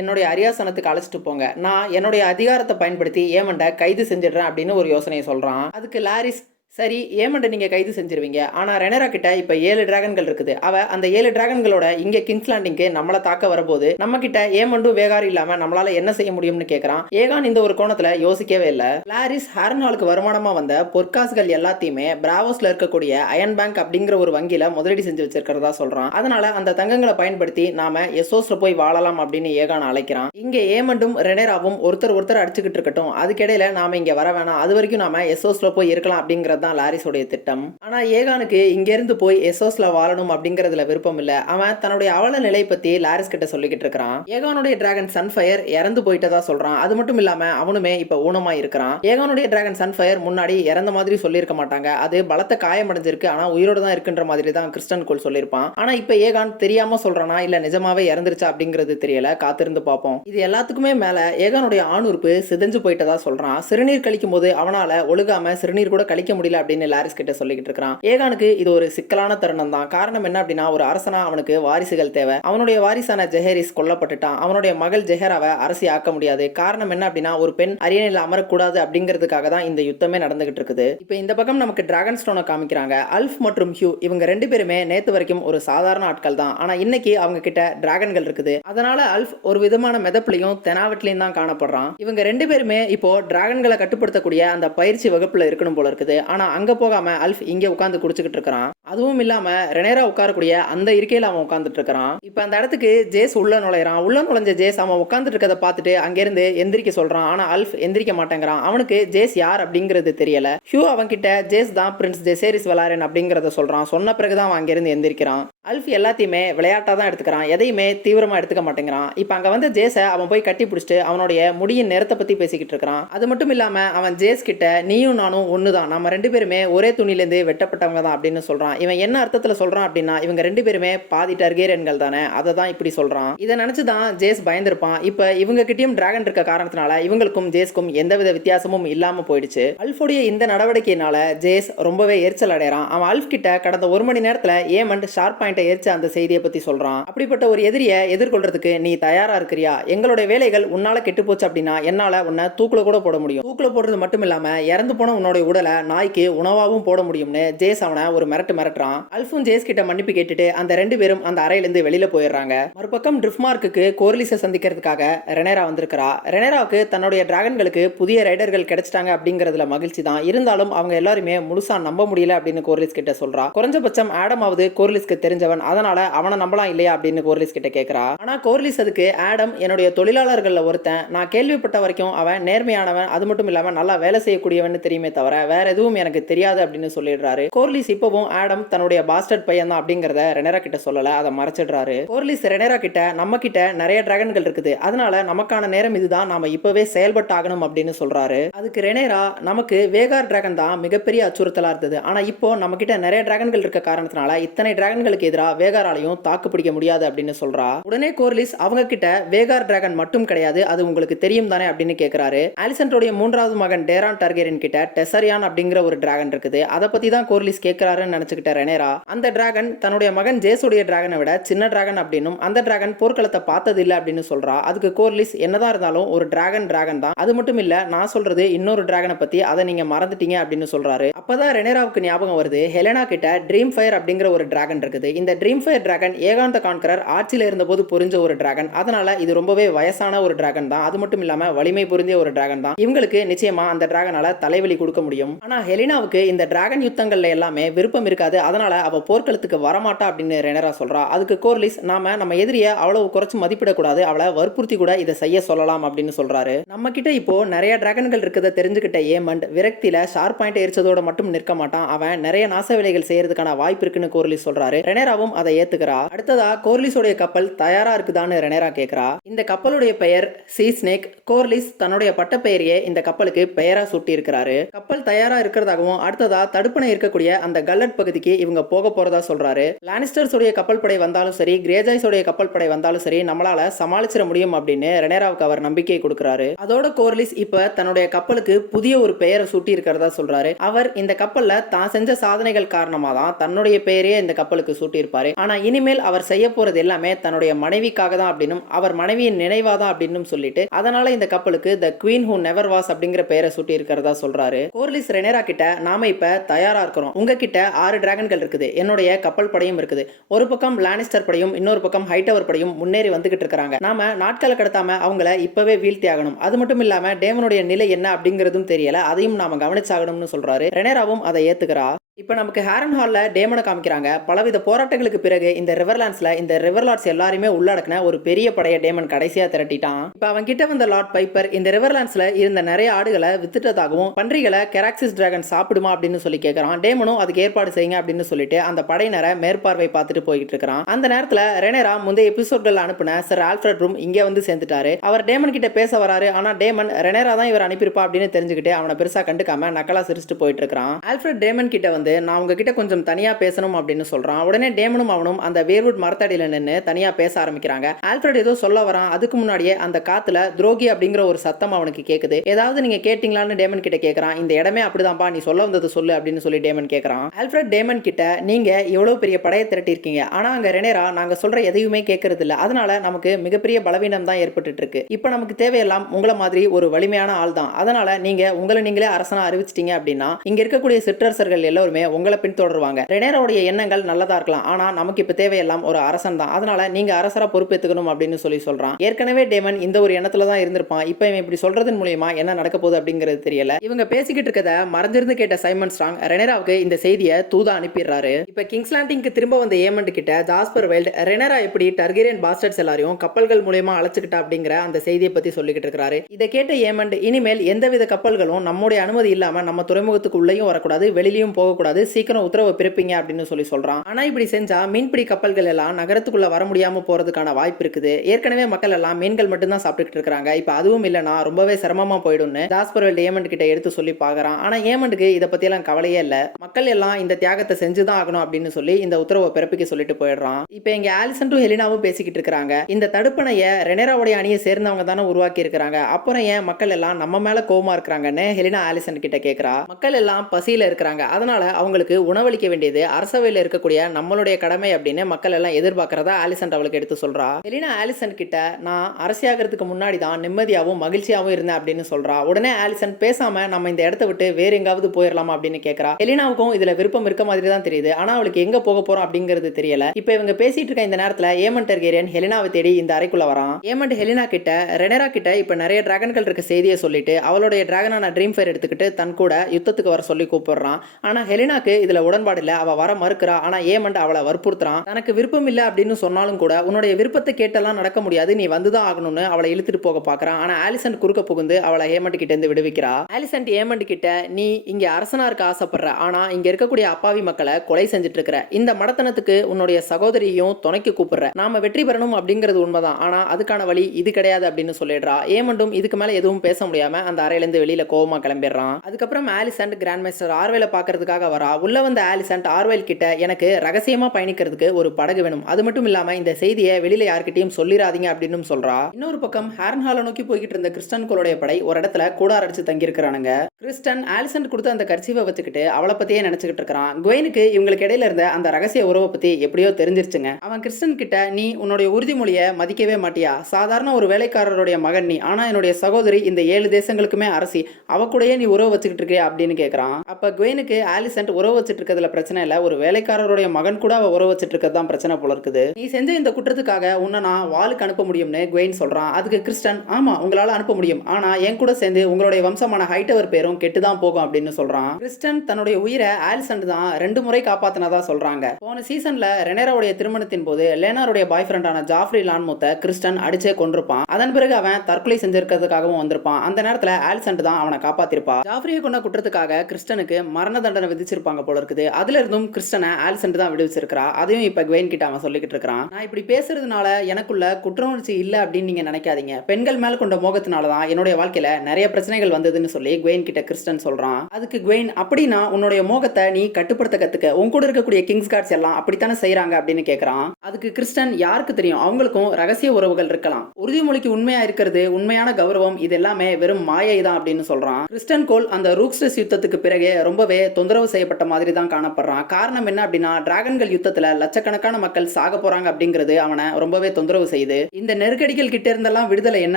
என்னுடைய அரியாசனத்துக்கு அழைச்சிட்டு போங்க, நான் என்னுடைய அதிகாரத்தை பயன்படுத்தி ஏமண்ட கைது செஞ்சிடுறேன் அப்படின்னு ஒரு யோசனையை சொல்றான். அதுக்கு லாரிஸ், சரி, ஏமண்ட நீங்க கைது செஞ்சிருவீங்க. ஆனா ரெனரா கிட்ட இப்ப 7 டிராகன்கள் இருக்குது. அவ அந்த 7 டிராகன்களோட இங்க கிங்ஸ் லேண்டிங்க்கு நம்மள தாக்க வரபோது நம்ம கிட்ட ஏமண்டும் வேகார் இல்லாம நம்மளால என்ன செய்ய முடியும்னு கேக்குறான். ஏகான் இந்த ஒரு கோணத்துல யோசிக்கவே இல்ல. பிளாரிஸ் ஹார்னாலுக்கு வருமானமா வந்த பொற்காசுகள் எல்லாத்தையுமே பிராவோஸ்ல இருக்கக்கூடிய அயன் பேங்க் அப்படிங்கிற ஒரு வங்கியில முதலீடு செஞ்சு வச்சிருக்கிறதா சொல்றான். அதனால அந்த தங்கங்களை பயன்படுத்தி நாம எசோஸ்ல போய் வாழலாம் அப்படின்னு ஏகான் அழைக்கிறான். இங்க ஏமண்டும் ரெனராவும் ஒருத்தர் அடிச்சுக்கிட்டு இருக்கட்டும். அதுக்கிடையில நாம இங்க வர வேணாம். அது வரைக்கும் நாம எசோஸ்ல போய் இருக்கலாம் அப்படிங்கிறது தான் லாரிஸோடைய திட்டம். ஆனா ஏகானுக்கு இங்க இருந்து போய் எசோஸ்ல வாழணும் அப்படிங்கறதுல விருப்பம் இல்ல. அவன் தன்னுடைய அவல நிலை பத்தி லாரிஸ் கிட்ட சொல்லிக்கிட்டு இருக்கான். ஏகானுடைய டிராகன் சன்ஃபயர் இறந்து போயிட்டதா சொல்றான். அது மட்டும் இல்லாம அவனுமே இப்ப ஊனமா இருக்கிறான். ஏகானுடைய டிராகன் சன்ஃபயர் முன்னாடி இறந்த மாதிரி சொல்லியிருக்க மாட்டாங்க. அது பலத்த காயமடைஞ்சிருக்கு, ஆனா உயிரோட தான் இருக்குன்ற மாதிரி தான் கிறிஸ்டன் கோல் சொல்லியிருப்பான். ஆனா இப்ப ஏகான் தெரியாம சொல்றானா இல்ல நிஜமாவே இறந்துருச்சா அப்படிங்கிறது தெரியல. காத்திருந்து பார்ப்போம். இது எல்லாத்துக்குமே மேல ஏகானுடைய ஆணுறுப்பு சிதைஞ்சு போயிட்டதா சொல்றான். சிறுநீர் கழிக்கும் போது அவனால ஒழுகாம சிறுநீர் கூட கழிக்க முடியல அப்படின்னு லாரிஸ் கிட்ட சொல்லிக்கிட்டு இருக்கான். ஏகானுக்கு இது ஒரு சிக்கலான தருணம் தான். காரணம் என்ன அப்படின்னா, ஒரு அரசனா அவனுக்கு வாரிசுகள் தேவை. அவனுடைய வாரிசான ஜெஹரிஸ் கொல்லப்பட்டுட்டான். அவனுடைய மகள் ஜெஹராவை அரசி ஆக்க முடியாது. காரணம் என்ன அப்படின்னா, ஒரு பெண் அரியணையில் அமரக்கூடாது அப்படிங்கிறதுக்காக தான் இந்த யுத்தமே நடந்துகிட்டு இருக்குது. இப்போ இந்த பக்கம் நமக்கு டிராகன் ஸ்டோனை காமிக்கிறாங்க. அல்ஃப் மற்றும் ஹியூ இவங்க 2 பேருமே நேத்து வரைக்கும் ஒரு சாதாரண ஆட்கள் தான். ஆனா இன்னைக்கு அவங்க கிட்ட டிராகன்கள் இருக்குது. அதனால அல்ஃப் ஒரு விதமான மெதப்பிலையும் தெனாவட்லையும் தான் காணப்படுறான். இவங்க 2 பேருமே இப்போ டிராகன்களை கட்டுப்படுத்தக்கூடிய அந்த பயிற்சி வகுப்புல இருக்கணும் போல இருக்குது. ஆனா அங்க போகாம அல்ஃப் இங்க உட்கார்ந்து குடிச்சுக்கிட்டு இருக்கான். அதுவும் இல்லாம ரெனேரா உட்காரக்கூடிய அந்த இருக்கையில அவன் உட்கார்ந்துட்டு இருக்கான். இப்ப அந்த இடத்துக்கு ஜேஸ் உள்ள நுழையறான். உள்ள நுழைஞ்ச ஜேஸ் அவன் உட்கார்ந்துட்டு இருக்கதை பார்த்துட்டு அங்கிருந்து எந்திரிக்க சொல்றான். ஆனா அல்ஃப் எந்திரிக்க மாட்டேங்கிறான். அவனுக்கு ஜேஸ் யார் அப்படிங்கிறது தெரியல. ஹியூ அவன் கிட்ட ஜேஸ் தான் பிரின்ஸ் ஜெசேரிஸ் வெலாரன் அப்படிங்கறத சொல்றான். சொன்ன பிறகுதான் அவன் அங்கிருந்து எந்திரிக்கிறான். அல்ஃப் எல்லாத்தையுமே விளையாட்டா தான் எடுத்துக்கிறான். எதையுமே தீவிரமா எடுத்துக்க மாட்டேங்கிறான். இப்ப அங்க வந்து ஜேஸ அவன் போய் கட்டி பிடிச்சிட்டு அவனுடைய முடியின் நேரத்தை பத்தி பேசிக்கிட்டு இருக்கான். அது மட்டும் இல்லாம அவன் ஜேஸ் கிட்ட நீயும் நானும் ஒண்ணுதான், நம்ம 2 பேருமே ஒரே துணில இருந்து வெட்டப்பட்டவங்க தான் அப்படின்னு சொல்றான். இவன் என்ன அர்த்தத்துல சொல்றான் அப்படின்னா, இவங்க 2 பேருமே பாதி டர்கேரியன்கள் தானே, அதை தான் இப்படி சொல்றான். இதை நினைச்சுதான் ஜேஸ் பயந்திருப்பான். இப்ப இவங்க கிட்டயும் டிராகன் இருக்க காரணத்தினால இவங்களுக்கும் ஜேஸ்க்கும் எந்தவித வித்தியாசமும் இல்லாம போயிடுச்சு. அல்ஃபோடைய இந்த நடவடிக்கையினால ஜேஸ் ரொம்பவே எரிச்சல் அடைறான். அவன் அல்ஃப் கிட்ட கடந்த 1 மணி நேரத்துல ஏமண்ட் ஷார்ப் பாயிண்டை எரிச்ச அந்த செய்தியை பத்தி சொல்றான். அப்படிப்பட்ட ஒரு எதிரியை எதிர்கொள்றதுக்கு நீ தயாரா இருக்கிறியா? எங்களுடைய வேலைகள் உன்னால கெட்டு போச்சு அப்படின்னா என்னால உன்னை தூக்குல கூட போட முடியும். தூக்குல போடுறது மட்டும் இல்லாம இறந்து போன உன்னோட உடலை நாய்க்கு உணவாவும் போட முடியும்னு ஜேஸ் அவனை ஒரு மிரட்டுறான். அல்ஃபும் ஜேஸ் கிட்ட மன்னிப்பு கேட்டுட்டு அந்த 2 பேரும் அந்த அறையிலிருந்து வெளியில போயிடுறாங்க. மறுபக்கம் ட்ரிஃப்மார்க்குக்கு கோர்லிஸை சந்திக்கிறதுக்காக ரெனேரா வந்திருக்கிறா. ரெனேராவுக்கு தன்னுடைய டிராகன்களுக்கு புதிய ரைடர்கள் கிடைச்சிட்டாங்க அப்படிங்கறதுல மகிழ்ச்சி தான். இருந்தாலும் அவங்க எல்லாருமே முழுசா நம்ப முடியல அப்படின்னு கோர்லிஸ் கிட்ட சொல்றா. குறைஞ்சபட்சம் ஆடமாவது கோர்லிஸ்க்கு தெரிஞ்சவன், அதனால அவனை நம்பலாம் இல்லையா அப்படின்னு கோர்லிஸ் கிட்ட கேட்கிறா. ஆனா கோர்லிஸ் அதுக்கு ஆடம் என்னுடைய தொழிலாளர்கள்ல ஒருத்தன், நான் கேள்விப்பட்ட வரைக்கும் அவன் நேர்மையானவன், அது மட்டும் இல்லாம நல்லா வேலை செய்யக்கூடியவன் தெரியுமே தவிர வேற எதுவும் எனக்கு தெரியாது அப்படின்னு சொல்லிடுறாரு. கோர்லிஸ் இப்பவும் ஆடம் தன்னுடைய பாஸ்டர்ட் பையன் தான் அப்படிங்கறத ரெனேரா கிட்ட சொல்லல, அதை மறைச்சிடுறாரு. கோர்லிஸ் ரெனேரா கிட்ட நம்ம கிட்ட நிறைய டிராகன்கள் இருக்குது, அதனால நமக்கான நேரம் இதுதான், நாம இப்பவே செயல்பட்டு ஆகணும் அப்படின்னு சொல்றாரு. அதுக்கு ரெனேரா, நமக்கு வேகார் டிராகன் தான் மிகப்பெரிய அச்சுறுத்தலா இருந்தது, ஆனா இப்போ நம்ம கிட்ட நிறைய டிராகன்கள் இருக்க காரணத்தினால இத்தனை டிராகன்களுக்கு எதிராக வேகாராலையும் தாக்கு பிடிக்க முடியாது அப்படின்னு சொல்றா. உடனே கோர்லிஸ் அவங்க கிட்ட வேகார் டிராகன் மட்டும் கிடையாது, அது உங்களுக்கு தெரியும் தானே அப்படின்னு கேட்கிறாரு. ஆலிசன்டோடைய 3வது மகன் டேரான் டார்கெரியன் கிட்ட டெசரியான் அப்படிங்கிற ஒரு டிராகன் இருக்குது, அதை பத்தி தான் கோர்லிஸ் கேட்கிறாருன்னு நினைச்சுக்கிட்ட ரெனேரா, அந்த டிராகன் தன்னுடைய மகன் ஜேஸுடைய டிராகனை விட சின்ன டிராகன் அப்படின்னும் அந்த டிராகன் போர்க்களத்தை பார்த்தது இல்லை அப்படின்னு சொல்றா. அதுக்கு கோர்லிஸ், என்னதான் இருந்தாலும் ஒரு டிராகன் தான், அது மட்டும் இல்ல நான் சொல்றது இன்னொரு டிராகனை பத்தி, அதை நீங்க மறந்துட்டீங்க அப்படின்னு சொல்றாரு. அப்பதான் ரெனேராவுக்கு ஞாபகம் வருது, ஹெலனா கிட்ட ட்ரீம் ஃபயர் அப்படிங்கிற ஒரு டிராகன் இருக்குது. இந்த ட்ரீம் ஃபயர் டிராகன் ஏகான் தி கான்கரர் ஆட்சியில இருந்தபோது புரிஞ்ச ஒரு டிராகன், அதனால இது ரொம்பவே வயசான ஒரு டிராகன் தான், அது மட்டும் இல்லாம வலிமை புரிந்திய ஒரு டிராகன் தான். இவங்களுக்கு நிச்சயமா அந்த டிராகனால தலைவலி கொடுக்க முடியும். ஆனா ஹெலினாவுக்கு இந்த டிராகன் யுத்தங்கள்ல எல்லாமே விருப்பம் இருக்காது, அதனால அவ போர்க்களத்துக்கு வரமாட்டா அப்படின்னு ரெனேரா சொல்றா. அதுக்கு கோர்லிஸ், நம்ம எதிரிய அவ்வளவு குறைச்சு மதிப்பிடக்கூடாது, அவளை வற்புறுத்தி கூட இதை செய்ய சொல்லலாம் அப்படின்னு சொல்றாரு. நம்ம கிட்ட இப்போ நிறைய டிராகன்கள் இருக்கிறத தெரிஞ்சுக்கிட்ட ஏமண்ட் விரக்தியில ஷார்ப் பாயிண்ட் எரிச்சதோட மட்டும் நிற்க மாட்டான், அவன் நிறைய நாச வேலைகள் செய்யறதுக்கான வாய்ப்பு இருக்குன்னு கோர்லிஸ் சொல்றாரு. ரெனேராவும் அதை ஏத்துக்கிறா. அடுத்ததா கோர்லிஸோடைய கப்பல் தயாரா இருக்குதான்னு ரெனேரா கேட்கிறா. இந்த கப்பலுடைய பெயர் சீ ஸ்னேக். கோர்லிஸ் தன்னுடைய பட்ட பெயரையே இந்த கப்பலுக்கு பெயரா சூட்டி இருக்கிறாரு. கப்பல் தயாரா இருக்கிறதாகவும் அடுத்ததா தடுப்பணை இருக்கக்கூடிய அந்த கல்லட் பகுதிக்கு பகுதிக்கு இவங்க போக போறதா சொல்றாரு. லானிஸ்டர்ஸ் உடைய கப்பல் படை வந்தாலும் சரி, கிரேஜாய்ஸ் உடைய கப்பல் படை வந்தாலும் சரி, நம்மளால சமாளிச்சிட முடியும் அப்படின்னு ரெனேராவுக்கு அவர் நம்பிக்கை கொடுக்கிறாரு. அதோட கோர்லிஸ் இப்ப தன்னுடைய கப்பலுக்கு புதிய ஒரு பெயரை சூட்டி இருக்கிறதா சொல்றாரு. அவர் இந்த கப்பல்ல தான் செஞ்ச சாதனைகள் காரணமா தான் தன்னுடைய பெயரையே இந்த கப்பலுக்கு சூட்டி இருப்பாரு. ஆனா இனிமேல் அவர் செய்ய போறது எல்லாமே தன்னுடைய மனைவிக்காக தான் அப்படின்னும் அவர் மனைவியின் நினைவாதான் அப்படின்னு சொல்லிட்டு அதனால இந்த கப்பலுக்கு த குவீன் ஹூ நெவர் வாஸ் அப்படிங்கிற பெயரை சூட்டி இருக்கிறதா சொல்றாரு. கோர்லிஸ் ரெனேரா கிட்ட நாம இப்ப தயாரா இருக்கிறோம். உங்ககிட்ட 6 டிராகன்கள் இருக்குது, என்னுடைய கப்பல் படையும் இருக்குது. ஒரு பக்கம் லானிஸ்டர் படையும் இன்னொரு பக்கம் ஹைட்டவர் படையும் முன்னேறி வந்துகிட்டு இருக்காங்க. நாம நாட்களை கடத்தாம அவங்கள இப்பவே வீழ்த்தி ஆகணும். அது மட்டும் இல்லாம டேமனுடைய நிலை என்ன அப்படிங்கிறதும் தெரியல, அதையும் நாம கவனிச்சாகணும்னு சொல்றாரு. ரெனேராவும் அதை ஏத்துக்கிறா. இப்போ நமக்கு ஹாரன் ஹால்ல டேமனை காமிக்கிறாங்க. பலவித போராட்டங்களுக்கு பிறகு இந்த ரிவர்லாண்ட்ஸ்ல இந்த ரிவர்லார்ட்ஸ் எல்லாருமே உள்ளடக்கின ஒரு பெரிய படைய டேமன் கடைசியா திரட்டிட்டான். இப்போ அவன் கிட்ட வந்த லார்ட் பைப்பர் இந்த ரிவர்லாண்ட்ஸ்ல இருந்த நிறைய ஆடுகளை வித்துட்டதாகவும் பன்றிகளை கெராக்சிஸ் டிராகன் சாப்பிடுமா அப்படின்னு சொல்லி கேட்கறான். டேமனும் அதுக்கு ஏற்பாடு செய்யுங்க அப்படின்னு சொல்லிட்டு அந்த படையினரை மேற்பார்வை பார்த்துட்டு போயிட்டு இருக்கான். அந்த நேரத்துல ரெனேரா முந்தைய எபிசோட்கள் அனுப்பின சர் ஆல்ஃபிரட் ரூம் இங்க வந்து சேர்ந்துட்டாரு. அவர் டேமன் கிட்ட பேச வராரு. ஆனா டேமன் ரெனேரா தான் இவர் அனுப்பியிருப்பா அப்படின்னு தெரிஞ்சுக்கிட்டு அவனை பெருசா கண்டுக்காம நக்கலா சிரிச்சுட்டு போயிட்டு இருக்கான். ஆல்ஃபிரட் டேமன் கிட்ட வந்து நான் உங்ககிட்ட கொஞ்சம் தனியா பேசணும் அப்படின்னு சொல்றான். உடனே டேமனும் அவனும் அந்த வேர்வுட் மரத்தடியில நின்று தனியா பேச ஆரம்பிக்கிறாங்க. ஆல்ஃபிரட் ஏதோ சொல்ல வரான். அதுக்கு முன்னாடியே அந்த காத்துல துரோகி அப்படிங்கிற ஒரு சத்தம் அவனுக்கு கேக்குது. ஏதாவது நீங்க கேட்டீங்களான்னு டேமன் கிட்ட கேக்குறான். இந்த இடமே அப்படிதான்ப்பா, நீ சொல்ல வந்தது சொல்லு அப்படின்னு சொல்லி டேமன் கேக்குறான். ஆல்ஃபிரட் டேமன் கிட்ட நீங்க எவ்வளவு பெரிய படையை திரட்டி இருக்கீங்க, ஆனா அங்க ரெனேரா நாங்க சொல்ற எதையுமே கேட்கறது இல்ல, அதனால நமக்கு மிகப்பெரிய பலவீனம் தான் ஏற்பட்டு இருக்கு. இப்ப நமக்கு தேவையெல்லாம் உங்களை மாதிரி ஒரு வலிமையான ஆள் தான். அதனால நீங்க உங்களை நீங்களே அரசனா அறிவிச்சிட்டீங்க அப்படின்னா இங்க இருக்கக்கூடிய சிற்றரசர்கள் எல்லாருமே உங்களை பின்தொடருவாங்க. ரெனேராவுடைய எண்ணங்கள் நல்லதா இருக்கலாம், ஆனா நமக்கு இப்ப தேவையெல்லாம் ஒரு அரசன் தான். அதனால நீங்க அரசரா பொறுப்பேற்றுக்கணும் அப்படின்னு சொல்றான். ஏற்கனவே டேமன் இந்த ஒரு எண்ணத்துல தான் இருந்திருப்பான். இப்ப இவன் இப்படி சொல்றதன் மூலமா என்ன நடக்க போகுது அப்படிங்கிறது தெரியல. இவங்க பேசிக்கிட்டு இருக்கத மறைஞ்சிருந்து கேட்ட சைமன் ஸ்ட்ராங் ரெனேராவுக்கு இந்த செய்தியை தூதா அனுப்பிடுறாரு. இப்ப கிங்ஸ் லேண்டிங்க்கு திரும்ப வந்த ஏமண்ட் கிட்ட ஜாஸ்பர் வைல்ட் ரெனேரா எப்படி டர்கேரியன் பாஸ்டர்ட்ஸ் எல்லாரையும் கப்பல்கள் மூலமா அழைச்சுக்கிட்டா அப்படிங்கிற அந்த செய்தியை பத்தி சொல்லிக்கிட்டு இருக்காரு. இதை கேட்ட ஏமண்ட் இனிமேல் எந்தவித கப்பல்களும் நம்முடைய அனுமதி இல்லாம நம்ம துறைமுகத்துக்கு உள்ளேயும் வரக்கூடாது, வெளியிலயும் போகக்கூடாது, சீக்கிரம் உத்தரவு பிறப்பிங்க அப்படின்னு சொல்றான். ஆனா இப்படி செஞ்சா மீன்பிடி கப்பல்கள் எல்லாம் நகரத்துக்குள்ள வர முடியாம போறதுக்கான வாய்ப்பு இருக்குது. ஏற்கனவே மக்கள் எல்லாம் மீன்கள் மட்டும் தான் சாப்பிட்டுட்டு இருக்காங்க. இப்ப அதுவும் இல்லனா ரொம்பவே சிரமமா போயிடும்னு ஜாஸ்பர் வைல்ட் ஏமண்ட் கிட்ட எடுத்து சொல்லி பாக்குறான். ஆனா ஏமண்ட்க்கு இத பத்தி எல்லாம் கவலையே இல்ல. மக்கள் எல்லாம் இந்த தியாகத்தை செஞ்சுதான் ஆகணும் அப்படின்னு சொல்லி இந்த உத்தரவை பிறப்பிக்க சொல்லிட்டு போயிடுறான். இப்ப இங்க ஆலிசன்டும் ஹெலினாவும் பேசிக்கிட்டு இருக்காங்க. இந்த தடுப்பணைய ரெனேராவுடைய அணியை சேர்ந்தவங்க தானே உருவாக்கி இருக்காங்க, அப்புறம் ஏன் மக்கள் எல்லாம் நம்ம மேல கோவமா இருக்காங்கன்னு ஹெலினா ஆலிசன் கிட்ட கேக்குறா. மக்கள் எல்லாம் பசியில இருக்காங்க, அதனால அவங்களுக்கு உணவளிக்க வேண்டியது அரசவையில் இருக்கக்கூடிய நம்மளுடைய கடமை அப்படின்னு மக்கள் எல்லாம் எதிர்பார்க்கறதா ஆலிசன் அவளுக்கு எடுத்து சொல்றா. ஹெலினா ஆலிசன் கிட்ட நான் அரசியாகிறதுக்கு முன்னாடி தான் நிம்மதியாவும் மகிழ்ச்சியாவும் இருந்தேன் அப்படின்னு சொல்றா. உடனே ஆலிசன் பேசாம நம்ம இந்த இடத்தை விட்டு வேற எங்காவது போயிடலாமா அப்படின்னு கேட்கறா. ஹெலினாவுக்கும் இதுல விருப்பம் இருக்க மாதிரி தான் தெரியுது, ஆனா அவளுக்கு எங்க போக போறோம் அப்படிங்கிறது தெரியல. இப்ப இவங்க பேசிட்டு இருக்க இந்த நேரத்துல ஏமண்ட் டர்கேரியன் ஹெலினாவை தேடி இந்த அறைக்குள்ள வரான். ஏமண்ட் ஹெலினா கிட்ட ரெனேரா கிட்ட இப்ப நிறைய டிராகன்கள் இருக்க செய்தியை சொல்லிட்டு அவளுடைய டிராகனான ட்ரீம் ஃபயர் எடுத்துக்கிட்டு தன் கூட யுத்தத்துக்கு வர சொல்லி கூப்பிடுறான். ஆனா ஹெலினாக்கு இதுல உடன்பாடு இல்ல, அவ வர மறுக்கிறா. ஆனா ஏமண்ட் அவளை வற்புறுத்துறான். தனக்கு விருப்பம் இல்ல அப்படின்னு சொன்னாலும் கூட உன்னுடைய விருப்பத்தை கேட்டெல்லாம் நடக்க முடியாது, நீ வந்துதான் ஆகணும்னு அவளை இழுத்துட்டு போக பாக்குறான். ஆனா ஆலிசன் குறுக்க புகுந்து அவளை ஏமண்ட் கிட்ட இருந்து விடுவிக்கிறா. ஆலிசன் ஏமண்ட் கிட்ட நீ இங்க அரசனா இருக்க ஆசைப்படுற, ஆனா இங்க இருக்கக்கூடிய அப்பாவி மக்களை கொலை செஞ்சுட்டு இருக்கிற, இந்த மடத்தனத்துக்கு உன்னுடைய சகோதரியையும் துணைக்கு கூப்பிடுற, நாம வெற்றி பெறணும் அப்படிங்கிறது உண்மைதான், ஆனா அதுக்கான வழி இது கிடையாது அப்படின்னு சொல்லிடுறா. ஏமண்டும் இதுக்கு மேல எதுவும் பேச முடியாம அந்த அறையில இருந்து வெளியில கோவமா கிளம்பிடுறான். அதுக்கப்புறம் ஆலிசன் கிராண்ட் மாஸ்டர் ஆர்வேல பாக்குறதுக்காக வரா. உள்ள வந்த ஆலிசன் ஆர்வேல் கிட்ட எனக்கு ரகசியமா பயணிக்கிறதுக்கு ஒரு படகு வேணும், அது மட்டும் இல்லாம இந்த செய்தியை வெளியில யார்கிட்டயும் சொல்லிராதீங்க அப்படின்னு சொல்றா. இன்னொரு பக்கம் ஹாரன் ஹாலை நோக்கி போய்கிட்டு இருந்த கிறிஸ்டன் கோளுடைய படை ஒரு இடத்துல கூடார அடிச்சு தங்கி இருக்கிறானுங்க. கிறிஸ்டன் ஆலிசன் கொடுத்த அந்த கர்ச்சீவை வச்சுக்கிட்டு அவளை பத்தியே நினைச்சுக்கிட்டு இருக்கான். குவைனுக்கு இவங்களுக்கு இடையில இருந்த அந்த ரகசிய உறவை பத்தி எப்படியோ தெரிஞ்சிருச்சுங்க. அவன் கிறிஸ்டன் கிட்ட நீ உன்னுடைய உறுதிமொழியை மதிக்கவே மாட்டியா, சாதாரண ஒரு வேலைக்காரருடைய மகன் நீ, ஆனா என்னுடைய சகோதரி இந்த 7 தேசங்களுக்குமே அரசி, அவ கூடயே நீ உறவு வச்சுக்கிட்டு இருக்கியா அப்படின்னு கேட்கறான். அப்ப குவைனுக்கு ஆலிசன் உறவு வச்சுட்டு இருக்கிறதுல பிரச்சனை இல்ல, ஒரு வேலைக்காரருடைய மகன் கூட அவ உறவு வச்சுட்டு இருக்கிறது தான் பிரச்சனை போல இருக்குது. நீ செஞ்ச இந்த குற்றத்துக்காக உன்னை நான் வாளுக்கு அனுப்ப முடியும்னு குவைன் சொல்றான். அதுக்கு கிறிஸ்டன் ஆமா உங்களால அனுப்ப முடியும், ஆனா என் கூட சேர்ந்து உங்களுடைய வம்சமான ஹைட்டவர் பேரும் கெட்டுதான் போகும் அப்படின்னு சொல்றான். கிறிஸ்டன் தன்னுடைய உயிரை ஆலிசன் தான் 2 முறை காப்பாத்தினதா சொல்றாங்க. போன சீசன்ல ரெனேராவுடைய திருமணத்தின் போது லேனாருடைய பாய் ஃப்ரெண்டான ஜாஃப்ரி லான்மூத்தை கிறிஸ்டன் அடிச்சே கொண்டிருப்பான். அதன் பிறகு அவன் தற்கொலை செஞ்சிருக்கிறதுக்காகவும் வந்திருப்பான். அந்த நேரத்துல ஆலிசன் தான் அவனை காப்பாத்திருப்பா. ஜாஃப்ரியை கொண்ட குற்றத்துக்காக கிறிஸ்டனுக்கு மரண தண்டனை விதிச்சிருப்பாங்க போல இருக்குது. அதுல இருந்தும் கிறிஸ்டனை ஆலிசன் தான் விடுவிச்சிருக்கா. அதையும் இப்ப குவைன் கிட்ட அவன் சொல்லிக்கிட்டு இருக்கான். நான் இப்படி பேசுறதுனால எனக்குள்ள குற்ற உணர்ச்சி இல்ல அப்படின்னு நீங்க நினைக்காதீங்க, பெண்கள் மேல கொண்ட மோகத்தினாலதான் என்னுடைய வாழ்க்கையில நிறைய பிரச்சனைகள் வந்ததுன்னு சொல்லி குவைன் கிட்ட கிறிஸ்டன் சொல்றான். அதுக்கு குவைன் அப்படின்னா உன்னுடைய மோகத்தை நீ கட்டுப்படுத்த பயன்படுத்த கத்துக்க. உன் கூட இருக்கக்கூடிய கிங்ஸ் கார்ட்ஸ் எல்லாம் அப்படித்தானே செய்றாங்க அப்படின்னு கேக்குறான். அதுக்கு கிறிஸ்டன் யாருக்கு தெரியும், அவங்களுக்கும் ரகசிய உறவுகள் இருக்கலாம். உறுதிமொழிக்கு உண்மையா இருக்கிறது, உண்மையான கௌரவம், இது எல்லாமே வெறும் மாயை தான் அப்படின்னு சொல்றான். கிறிஸ்டன் கோல் அந்த ரூக்ஸ்டர்ஸ் யுத்தத்துக்கு பிறகு ரொம்பவே தொந்தரவு செய்யப்பட்ட மாதிரி தான் காணப்படுறான். காரணம் என்ன அப்படின்னா, டிராகன்கள் யுத்தத்துல லட்சக்கணக்கான மக்கள் சாக போறாங்க அப்படிங்கிறது அவனை ரொம்பவே தொந்தரவு செய்யுது. இந்த நெருக்கடிகள் கிட்ட இருந்தெல்லாம் விடுதலை என்ன